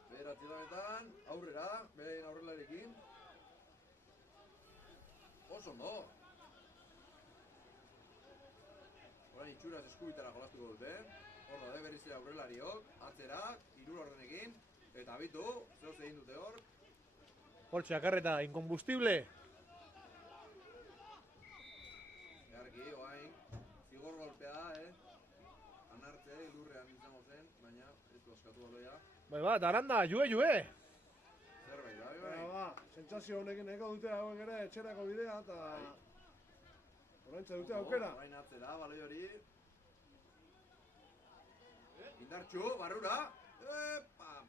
Beratzi lanetan, aurrera, behen aurrelarekin. Oso ondo. Orain itxuraz eskubitara jolaztuko dute. Hor da, berriz aurrelariok, atzerak, irur ordenekin. Eta bitu, zehoz egin dute hor. Hortxe, akarreta, inkombustible. Eharki, oain, zigor golpea, anartze, lurrean izango zen, baina ez du askatu baloia. Bai bat, aranda, jue! Zerbait, bai. Ba, sentsazio honekin eko dute hauek ere etxerako bidea, eta... Oraintxe dute aukera. Orain atzera, baloi hori. Indartxu, barrura.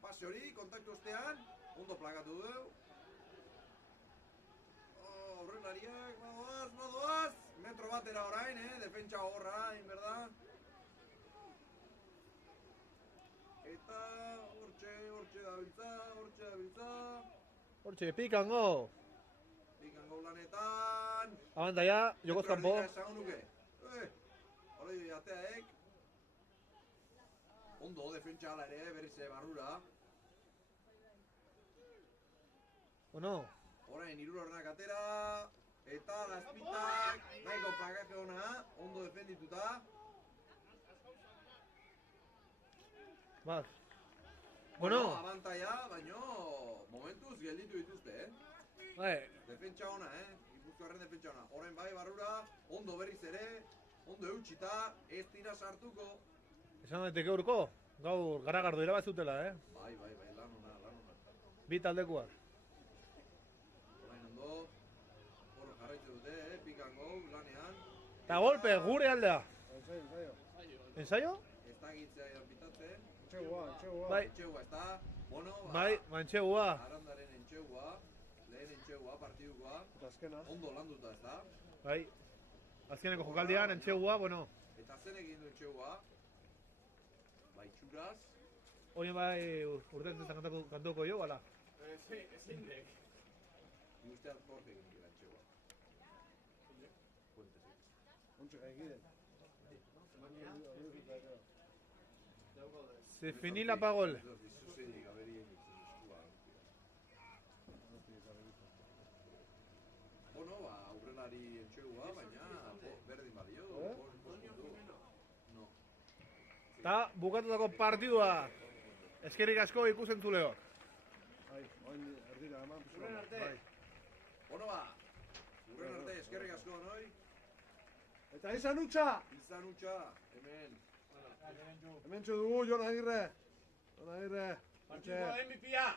Pase hori, kontaktu ostean. Ondo plakatu du. Aurrelariak, badoaz. Metro batera orain, defentsa horra, inberda. Eta hortxe dabiltza. Hortxe, pikango. Pikango lanetan. Abantaia, jokoz kanpo. Esango nuke. Hori ateaek. Ondo defentsa ala ere, berriz barrura. Bueno. Orain, irurornak atera. Eta Azpitak, nahiko plakaje ona, ondo defendituta. Bat. Bueno. Abantaia, baino momentuz gelditu dituzte, Bai. Defentsa ona, Gipuzkoarren defentsa ona. Orain bai, barrura, ondo berriz ere, ondo eutxita, ez dira sartuko. Esan daiteke urko, gaur garagardo irabazutela, Bai, lan ona. Bi taldekuak. Orain ondo, horro jarraitzen dute, pikango, lanean. Eta golpe, gure aldea. Ensaio. Ensaio? Ez da gitzea irapitatzen. Entxegua. Bai. Entxegua, ez da, bueno, Bai, mantxegua. Arandaren entxegua, lehen entxegua, partidukoa. Eta azkena. Ondo landuta, ez da. Bai. Azkeneko jokaldian, entxegua, bueno. Eta zen egin du entxegua. Bai, txuraz. Hori bai urteetan kantuko jo, bala. Ni ustean Jorge egin dira. Gutxe gaikiden. Se finí la pagol. Zuzenik aberien itzen eskua. Bueno, aurrenari entxegua, baina berdin balio. No. Ta bukatutako partidua. Eskerrik asko ikusentzuleok. Bai, oin erdira eman. Urren arte. Bueno, urren arte, eskerrik asko, noi? Eta izan utxa! Izan utxa, hemen. Hemen dugu, Jon Agirre. Jon Agirre. Partido MVP-a!